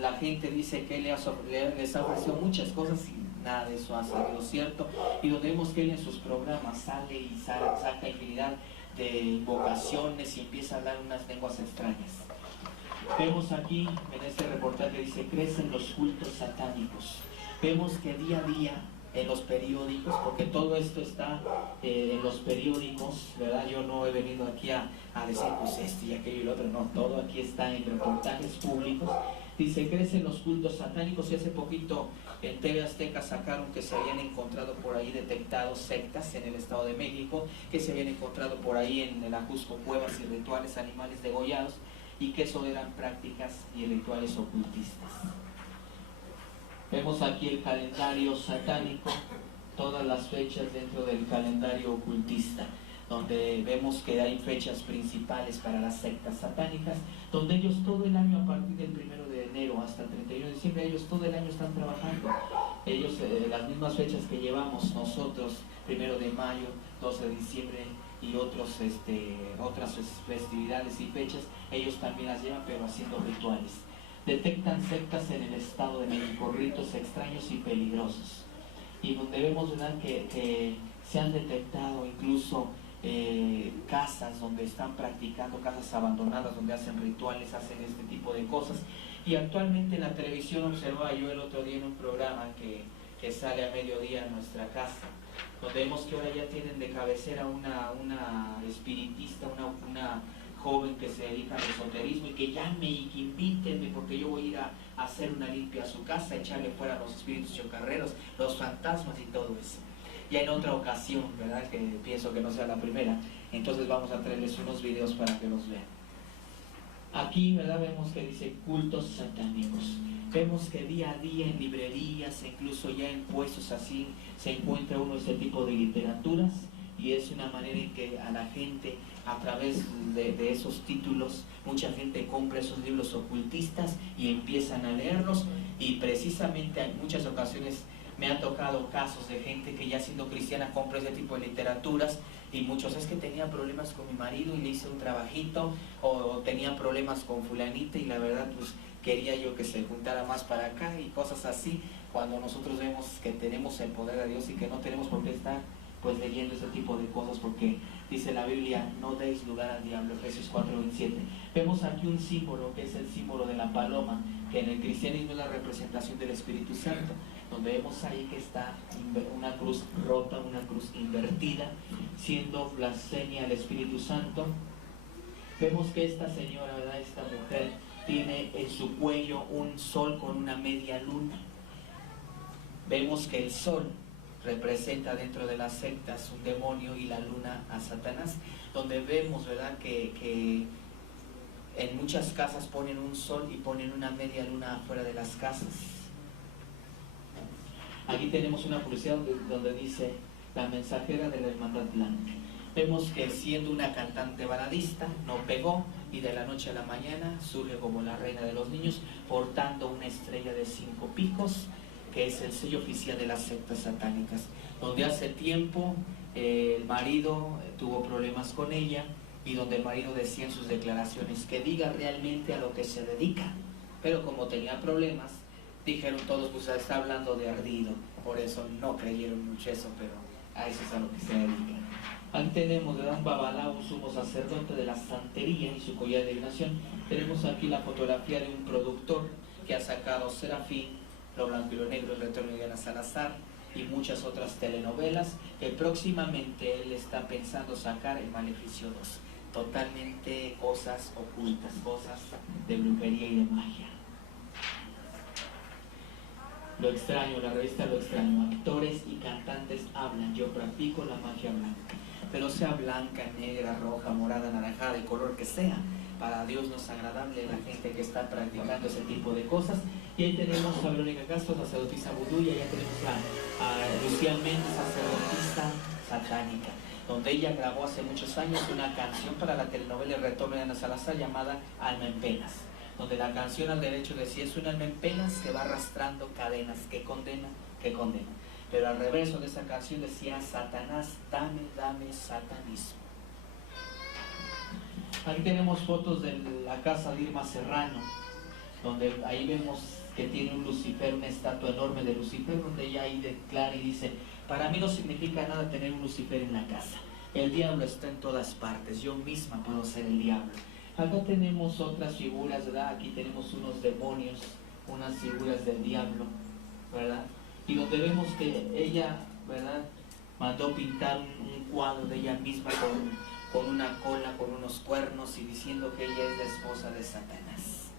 la gente dice que él les ha ofrecido muchas cosas y nada de eso ha salido cierto, y donde vemos que él en sus programas sale y saca infinidad de invocaciones y empieza a hablar unas lenguas extrañas. Vemos aquí en este reportaje, dice, crecen los cultos satánicos. Vemos que día a día en los periódicos, porque todo esto está en los periódicos, ¿verdad? Yo no he venido aquí a decir pues esto y aquello y lo otro, no, todo aquí está en reportajes públicos. Dice, crecen los cultos satánicos, y hace poquito en TV Azteca sacaron que se habían encontrado por ahí detectados sectas en el Estado de México, que se habían encontrado por ahí en el Ajusco cuevas y rituales, animales degollados, y que eso eran prácticas y rituales ocultistas. Vemos aquí el calendario satánico, todas las fechas dentro del calendario ocultista, donde vemos que hay fechas principales para las sectas satánicas, donde ellos todo el año, a partir del 1 de enero hasta el 31 de diciembre, ellos todo el año están trabajando. Ellos, las mismas fechas que llevamos nosotros, 1 de mayo, 12 de diciembre y otras festividades y fechas, ellos también las llevan, pero haciendo rituales. Detectan sectas en el Estado de México, ritos extraños y peligrosos, y donde vemos, ¿verdad?, que se han detectado incluso casas donde están practicando, casas abandonadas donde hacen rituales, hacen este tipo de cosas. Y actualmente en la televisión observaba yo el otro día en un programa que sale a mediodía en nuestra casa, donde vemos que ahora ya tienen de cabecera una espiritista, una joven que se dedica al esoterismo, y que llame y que invítenme porque yo voy a ir a hacer una limpia a su casa, echarle fuera los espíritus chocarreros, los fantasmas y todo eso. Ya en otra ocasión, ¿verdad?, que pienso que no sea la primera, entonces vamos a traerles unos videos para que los vean. Aquí, ¿verdad?, vemos que dice cultos satánicos. Vemos que día a día en librerías, incluso ya en puestos así, se encuentra uno ese tipo de literaturas, y es una manera en que a la gente, a través de esos títulos, mucha gente compra esos libros ocultistas y empiezan a leerlos, y precisamente en muchas ocasiones me han tocado casos de gente que ya siendo cristiana compra ese tipo de literaturas, y muchos, es que tenía problemas con mi marido y le hice un trabajito, o tenía problemas con fulanita y la verdad pues quería yo que se juntara más para acá, y cosas así, cuando nosotros vemos que tenemos el poder de Dios y que no tenemos por qué estar pues leyendo ese tipo de cosas, porque dice la Biblia, no deis lugar al diablo, Efesios 4:27. Vemos aquí un símbolo que es el símbolo de la paloma, que en el cristianismo es la representación del Espíritu Santo, donde vemos ahí que está una cruz rota, una cruz invertida, siendo blasfemia al Espíritu Santo. Vemos que esta señora, ¿verdad?, esta mujer, tiene en su cuello un sol con una media luna. Vemos que el sol representa dentro de las sectas un demonio y la luna a Satanás, donde vemos, ¿verdad?, que en muchas casas ponen un sol y ponen una media luna afuera de las casas. Aquí tenemos una publicidad donde dice la mensajera de la Hermandad Blanca. Vemos que siendo una cantante baladista no pegó, y de la noche a la mañana surge como la reina de los niños, portando una estrella de 5 picos, que es el sello oficial de las sectas satánicas, donde hace tiempo el marido tuvo problemas con ella, y donde el marido decía en sus declaraciones que diga realmente a lo que se dedica, pero como tenía problemas, dijeron todos, pues está hablando de ardido, por eso no creyeron mucho eso, pero a eso es a lo que se dedica. Aquí tenemos de un Babalao, sumo sacerdote de la santería, y su collar de divinación. Tenemos aquí la fotografía de un productor que ha sacado Serafín, Lo Blanco y Lo Negro, El Retorno de Diana Salazar y muchas otras telenovelas, que próximamente él está pensando sacar El Maleficio 2. Totalmente cosas ocultas, cosas de brujería y de magia. Lo extraño, la revista Lo Extraño. Actores y cantantes hablan, yo practico la magia blanca. Pero sea blanca, negra, roja, morada, naranjada, el color que sea, Para Dios no es agradable la gente que está practicando ese tipo de cosas. Y ahí tenemos a Verónica Castro, sacerdotisa vudú, y allá tenemos a Lucía Méndez, sacerdotisa satánica, donde ella grabó hace muchos años una canción para la telenovela El Retorno de Ana Salazar llamada Alma en Penas, donde la canción al derecho decía: es un alma en penas que va arrastrando cadenas, que condena, que condena. Pero al reverso de esa canción decía: Satanás, dame, dame satanismo. Aquí tenemos fotos de la casa de Irma Serrano, donde ahí vemos que tiene un Lucifer, una estatua enorme de Lucifer, donde ella ahí declara y dice: para mí no significa nada tener un Lucifer en la casa. El diablo está en todas partes, yo misma puedo ser el diablo. Acá tenemos otras figuras, ¿verdad? Aquí tenemos unos demonios, unas figuras del diablo, ¿verdad? Y donde vemos que ella, ¿verdad?, mandó pintar un cuadro de ella misma con una cola, con unos cuernos, y diciendo que ella es la esposa de Satanás.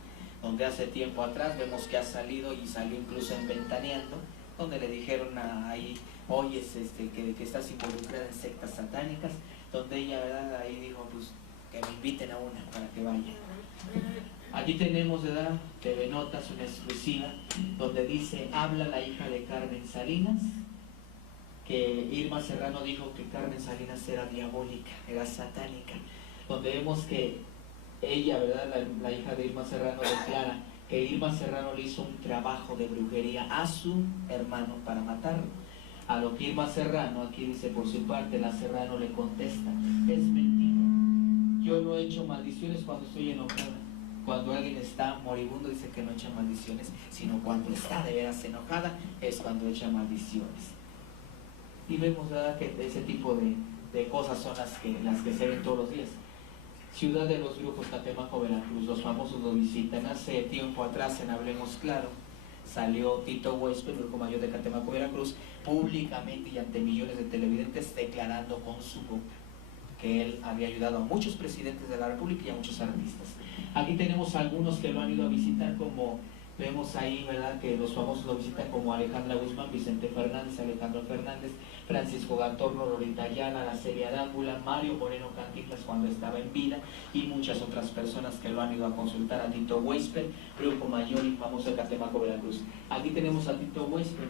Donde hace tiempo atrás vemos que ha salido, y salió incluso en Ventaneando, donde le dijeron ahí: oye, que estás involucrada en sectas satánicas, donde ella, ¿verdad?, ahí dijo: pues que me inviten a una para que vaya. Aquí tenemos, ¿verdad?, TV Notas, una exclusiva, donde dice: habla la hija de Carmen Salinas, que Irma Serrano dijo que Carmen Salinas era diabólica, era satánica. Donde vemos que ella, ¿verdad?, la hija de Irma Serrano, declara que Irma Serrano le hizo un trabajo de brujería a su hermano para matarlo. A lo que Irma Serrano, aquí dice por su parte, la Serrano le contesta: es mentira, yo no he hecho maldiciones cuando estoy enojada. Cuando alguien está moribundo dice que no echa maldiciones, sino cuando está de veras enojada es cuando echa maldiciones. Y vemos, ¿verdad?, que ese tipo de cosas son las que se ven todos los días. Ciudad de los Brujos, Catemaco, Veracruz. Los famosos lo visitan. Hace tiempo atrás, en Hablemos Claro, salió Tito Huésped, el grupo mayor de Catemaco, Veracruz, públicamente y ante millones de televidentes, declarando con su boca que él había ayudado a muchos presidentes de la República y a muchos artistas. Aquí tenemos algunos que lo han ido a visitar, como vemos ahí, ¿verdad?, que los famosos lo visitan, como Alejandra Guzmán, Vicente Fernández, Alejandro Fernández, Francisco Gatorno, Lolita Ayala, la Celia Dángula, Mario Moreno Cantinflas cuando estaba en vida, y muchas otras personas que lo han ido a consultar a Tito Huésped, grupo mayor y famoso de Catemaco, Veracruz. Aquí tenemos a Tito Huésped,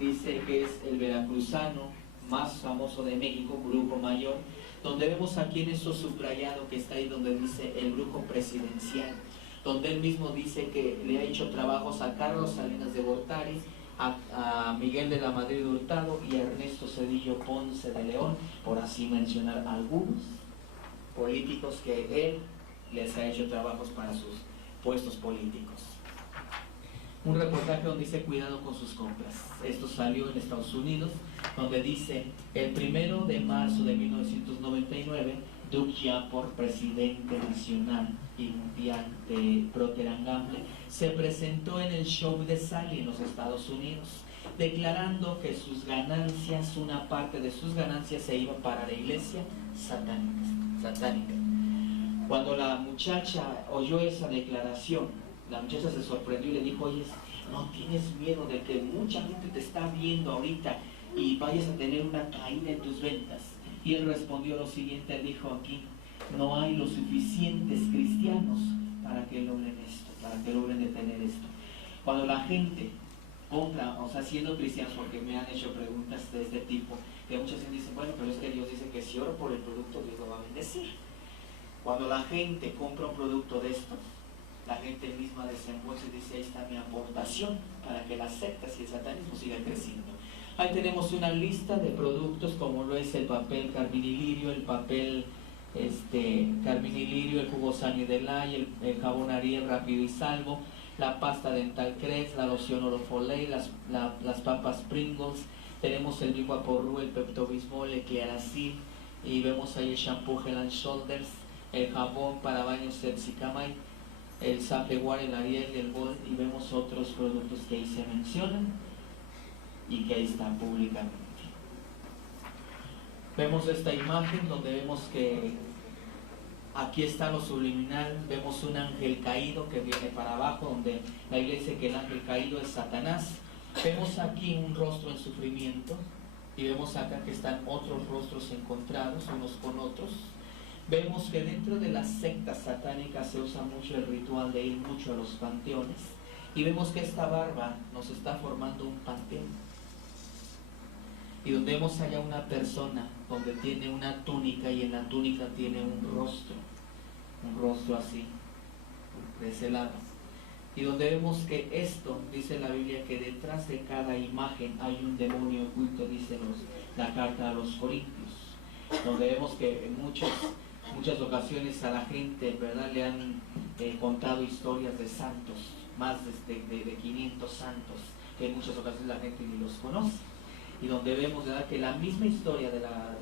dice que es el veracruzano más famoso de México, grupo mayor, donde vemos aquí en eso subrayado que está ahí, donde dice el brujo presidencial, donde él mismo dice que le ha hecho trabajos a Carlos Salinas de Gortari, a Miguel de la Madrid Hurtado y a Ernesto Cedillo Ponce de León, por así mencionar algunos políticos que él les ha hecho trabajos para sus puestos políticos. Un reportaje donde dice: cuidado con sus compras. Esto salió en Estados Unidos, donde dice: el 1 de marzo de 1999, Doug Giamport, presidente nacional y mundial de Procter & Gamble, se presentó en el show de Sally en los Estados Unidos, declarando que sus ganancias, una parte de sus ganancias se iba para la iglesia satánica. Cuando la muchacha oyó esa declaración, la muchacha se sorprendió y le dijo: oye, ¿no tienes miedo de que mucha gente te está viendo ahorita y vayas a tener una caída en tus ventas? Y él respondió lo siguiente, dijo aquí: no hay los suficientes cristianos para que logren esto, para que logren detener esto. Cuando la gente compra, o sea, siendo cristianos, porque me han hecho preguntas de este tipo, que muchas veces dicen: bueno, pero es que Dios dice que si oro por el producto, Dios lo va a bendecir. Cuando la gente compra un producto de estos, la gente misma desembolsa y dice: ahí está mi aportación para que las sectas y el satanismo sigan creciendo. Ahí tenemos una lista de productos, como lo es el papel Carminilirio, el papel Carminilirio, el jugo Sunny Delay, el jabón Ariel Rápido y Salvo, la pasta dental Crest, la loción Orofoley, las papas Pringles, tenemos el Big Vaporru, el Pepto-Bismol, el Clearasil, y vemos ahí el shampoo Head and Shoulders, el jabón para baños Sepsicamay, el Sapeware, el Ariel, el Gold, y vemos otros productos que ahí se mencionan y que ahí están públicamente. Vemos esta imagen donde vemos que aquí está lo subliminal, vemos un ángel caído que viene para abajo, donde la iglesia dice que el ángel caído es Satanás. Vemos aquí un rostro en sufrimiento y vemos acá que están otros rostros encontrados unos con otros. Vemos que dentro de las sectas satánicas se usa mucho el ritual de ir mucho a los panteones. Y vemos que esta barba nos está formando un panteón. Y donde vemos allá una persona donde tiene una túnica y en la túnica tiene un rostro así, de ese lado. Y donde vemos que esto, dice la Biblia, que detrás de cada imagen hay un demonio oculto, dice la carta a los Corintios. Donde vemos que en muchas ocasiones a la gente, ¿verdad?, le han contado historias de santos, más de 500 santos, que en muchas ocasiones la gente ni los conoce. Y donde vemos, ¿verdad?, que la misma historia de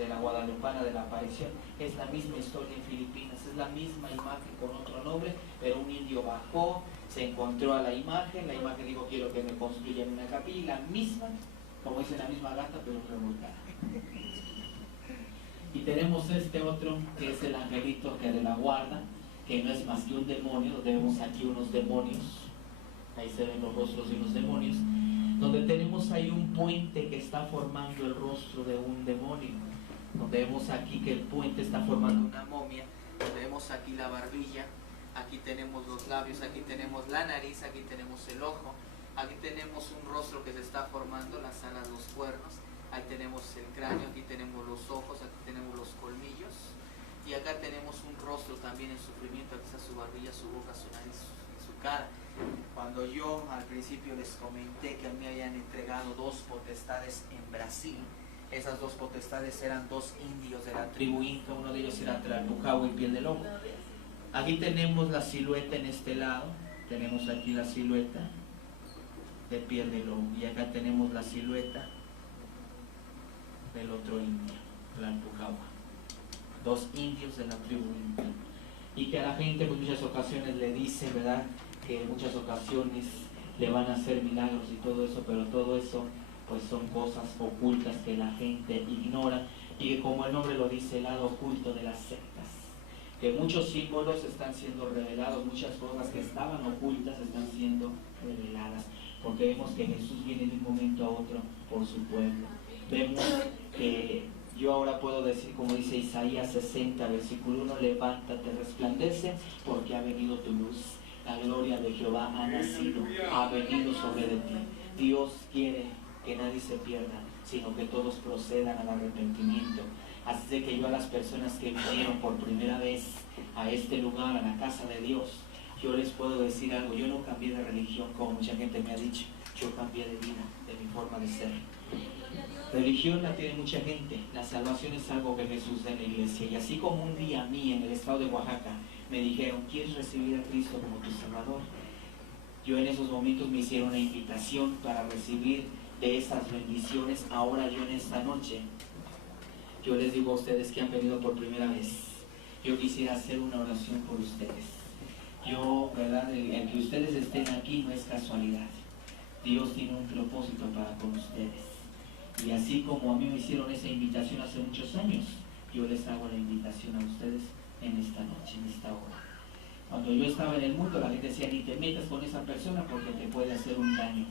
la guadalupana de la aparición es la misma historia en Filipinas, es la misma imagen con otro nombre, pero un indio bajó, se encontró a la imagen dijo, quiero que me construyan una capilla, la misma, como dice, la misma gata, pero revolcada. Y tenemos este otro, que es el angelito que de la guarda, que no es más que un demonio. Vemos aquí unos demonios, ahí se ven los rostros de unos demonios, donde tenemos ahí un puente que está formando el rostro de un demonio, donde vemos aquí que el puente está formando una momia, donde vemos aquí la barbilla, aquí tenemos los labios, aquí tenemos la nariz, aquí tenemos el ojo, aquí tenemos un rostro que se está formando, las alas, los cuernos, ahí tenemos el cráneo, aquí tenemos los ojos, aquí tenemos los colmillos, y acá tenemos un rostro también en sufrimiento, aquí está su barbilla, su boca, su nariz, su cara. Cuando yo al principio les comenté que a mí habían entregado 2 potestades en Brasil, esas 2 potestades eran 2 indios de la tribu Inca, uno de ellos era Tlalpujahua y piel de lobo. Aquí tenemos la silueta en este lado, tenemos aquí la silueta de piel de lobo, y acá tenemos la silueta del otro indio, Tlalpujahua. 2 indios de la tribu Inca. Y que a la gente en muchas ocasiones le dice, ¿verdad?, que en muchas ocasiones le van a hacer milagros y todo eso, pero todo eso pues son cosas ocultas que la gente ignora, y que, como el nombre lo dice, el lado oculto de las sectas, que muchos símbolos están siendo revelados, muchas cosas que estaban ocultas están siendo reveladas, porque vemos que Jesús viene de un momento a otro por su pueblo. Vemos que yo ahora puedo decir, como dice Isaías 60, versículo 1, levántate, resplandece, porque ha venido tu luz. La gloria de Jehová ha nacido, ha venido sobre de ti. Dios quiere que nadie se pierda, sino que todos procedan al arrepentimiento. Así de que yo a las personas que vinieron por primera vez a este lugar, a la casa de Dios, yo les puedo decir algo. Yo no cambié de religión como mucha gente me ha dicho. Yo cambié de vida, de mi forma de ser. Religión la tiene mucha gente. La salvación es algo que Jesús da en la iglesia. Y así como un día a mí en el estado de Oaxaca me dijeron, ¿quieres recibir a Cristo como tu Salvador? Yo en esos momentos me hicieron una invitación para recibir de esas bendiciones. Ahora yo en esta noche, yo les digo a ustedes que han venido por primera vez, yo quisiera hacer una oración por ustedes. Yo, ¿verdad?, el que ustedes estén aquí no es casualidad. Dios tiene un propósito para con ustedes. Y así como a mí me hicieron esa invitación hace muchos años, yo les hago la invitación a ustedes en esta noche, en esta hora. Cuando yo estaba en el mundo, la gente decía, ni te metas con esa persona porque te puede hacer un daño.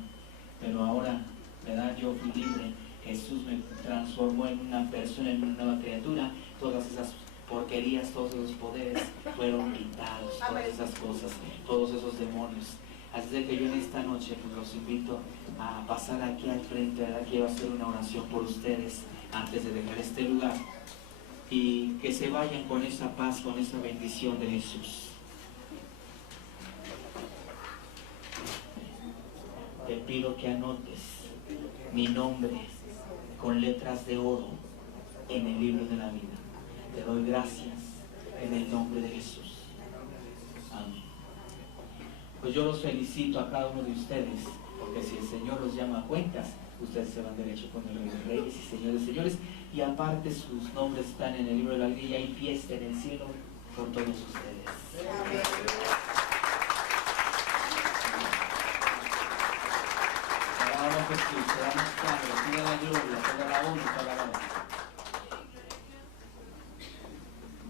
Pero ahora, ¿verdad?, yo fui libre. Jesús me transformó en una persona, en una nueva criatura. Todas esas porquerías, todos esos poderes fueron quitados, todas esas cosas, todos esos demonios. Así de que yo en esta noche pues los invito a pasar aquí al frente, ¿verdad? Quiero hacer una oración por ustedes antes de dejar este lugar, y que se vayan con esa paz, con esa bendición de Jesús. Te pido que anotes mi nombre con letras de oro en el libro de la vida. Te doy gracias en el nombre de Jesús. Amén. Pues yo los felicito a cada uno de ustedes, porque si el Señor los llama a cuentas, ustedes se van derecho con el Rey de Reyes y Señor de Señores, y aparte sus nombres están en el libro de la vida, y hay fiesta en el cielo por todos ustedes. Alabamos Jesús, te damos Padre, toda la gloria, toda la honra, toda la honra.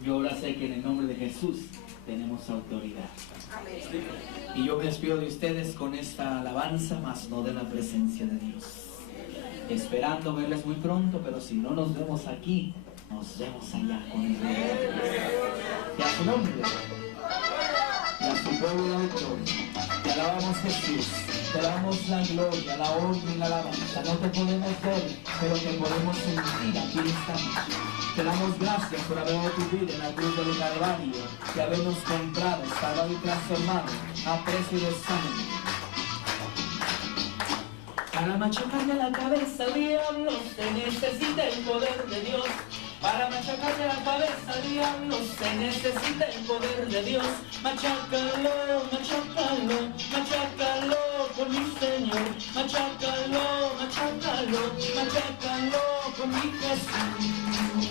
Yo ahora sé que en el nombre de Jesús tenemos autoridad. Y yo me despido de ustedes con esta alabanza, más no de la presencia de Dios. Esperando verles muy pronto, pero si no nos vemos aquí, Nos vemos allá con el Rey. Y a su nombre, y a su pueblo de victoria. Te alabamos, Jesús. Te damos la gloria, la honra y la alabanza. No te podemos ver, pero te podemos sentir aquí esta noche. Te damos gracias por haber dado tu vida en la cruz del Calvario y habernos comprado, salvado y transformado a precio de sangre. Para machacarle la cabeza al diablo se necesita el poder de Dios. Para machacarle la cabeza al diablo se necesita el poder de Dios. Machácalo, machácalo, machácalo con mi Señor. Machácalo, machácalo, machácalo con mi Jesús.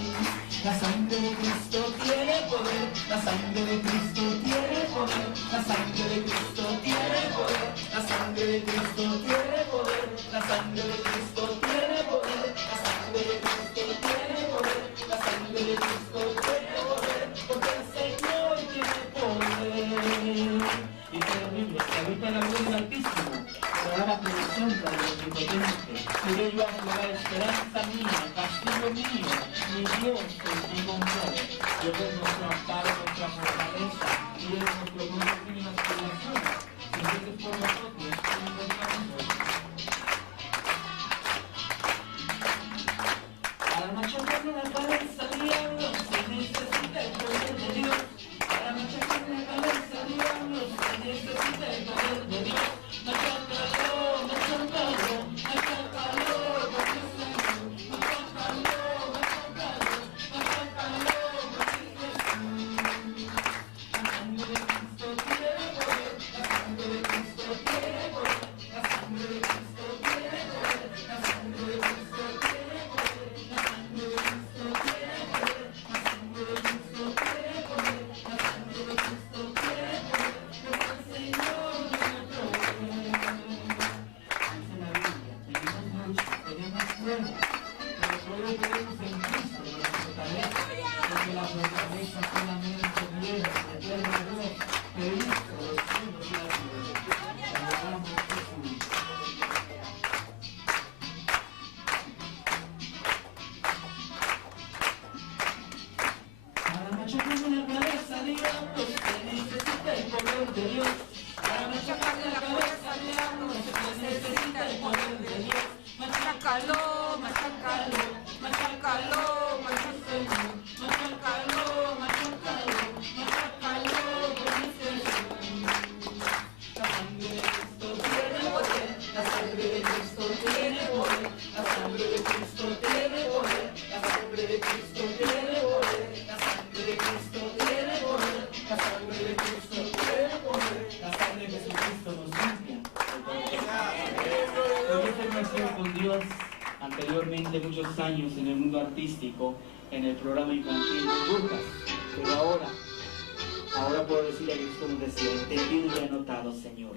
La sangre de Cristo tiene poder, la sangre de Cristo tiene poder, la sangre de Cristo tiene poder, la sangre de Cristo tiene poder, la sangre de Cristo tiene poder, la sangre de Cristo tiene poder, la sangre de Cristo tiene poder, porque el Señor tiene poder. Y terrible, que habita en la luz del Altísimo, oraba por la sombra del Omnipotente. Iré yo a la esperanza mía, castillo mío, mi Dios es mi consuelo. Dios es nuestro amparo, nuestra fortaleza, y es nuestro propio fin en las tribulaciones. Si Dios es por nosotros, ¿quién contra nosotros? Para machacarle la cabeza al diablo se necesita el poder de Dios. Para machacarle la cabeza al diablo se necesita el poder de Dios. Machácalo, machácalo, machácalo con mi Señor. Machácalo, machácalo, machácalo con mi Jesús. La sangre de Cristo tiene poder, la sangre de Cristo tiene poder, la sangre de Cristo tiene poder, la sangre de Cristo tiene poder, la sangre de Cristo tiene poder, la sangre de Cristo tiene poder, la sangre de Cristo tiene poder, porque el Señor tiene poder. Dice la Biblia, tenemos lucha, tenemos pruebas, pero todo lo tenemos en Cristo, la fortaleza, porque la fortaleza solamente viene de Dios, que hizo los cielos y la tierra. Alabamos Jesús. Para machacarle la cabeza al diablo se necesita el poder de Dios. Para machacarle la cabeza al diablo se necesita el poder de Dios. Machácalo, machácalo, machácalo, machácalo, machácalo, machácalo, machácalo con mi Jesús. La sangre de Cristo tiene poder, la sangre de Cristo tiene poder, la sangre de Cristo tiene poder, la sangre de Cristo tiene poder, la sangre de Cristo tiene poder, la sangre de Cristo tiene poder, la sangre de Jesucristo nos limpia. Yo he sido con Dios anteriormente muchos años en el mundo artístico, en el programa infantil Lucas, pero ahora puedo decirle que es como decía, entendido y anotado, Señor.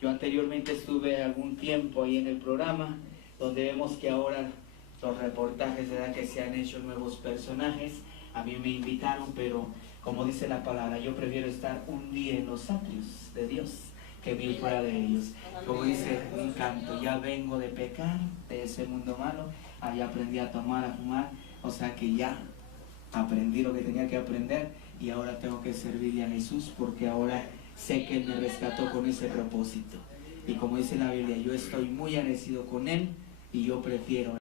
Yo anteriormente estuve algún tiempo ahí en el programa, donde vemos que ahora los reportajes, ¿verdad?, que se han hecho nuevos personajes. A mí me invitaron, pero como dice la palabra, yo prefiero estar un día en los atrios de Dios que mil fuera de ellos. Como dice un canto, ya vengo de pecar, de ese mundo malo, allá aprendí a tomar, a fumar, o sea que ya aprendí lo que tenía que aprender y ahora tengo que servirle a Jesús porque ahora sé que Él me rescató con ese propósito. Y como dice la Biblia, yo estoy muy agradecido con Él y yo prefiero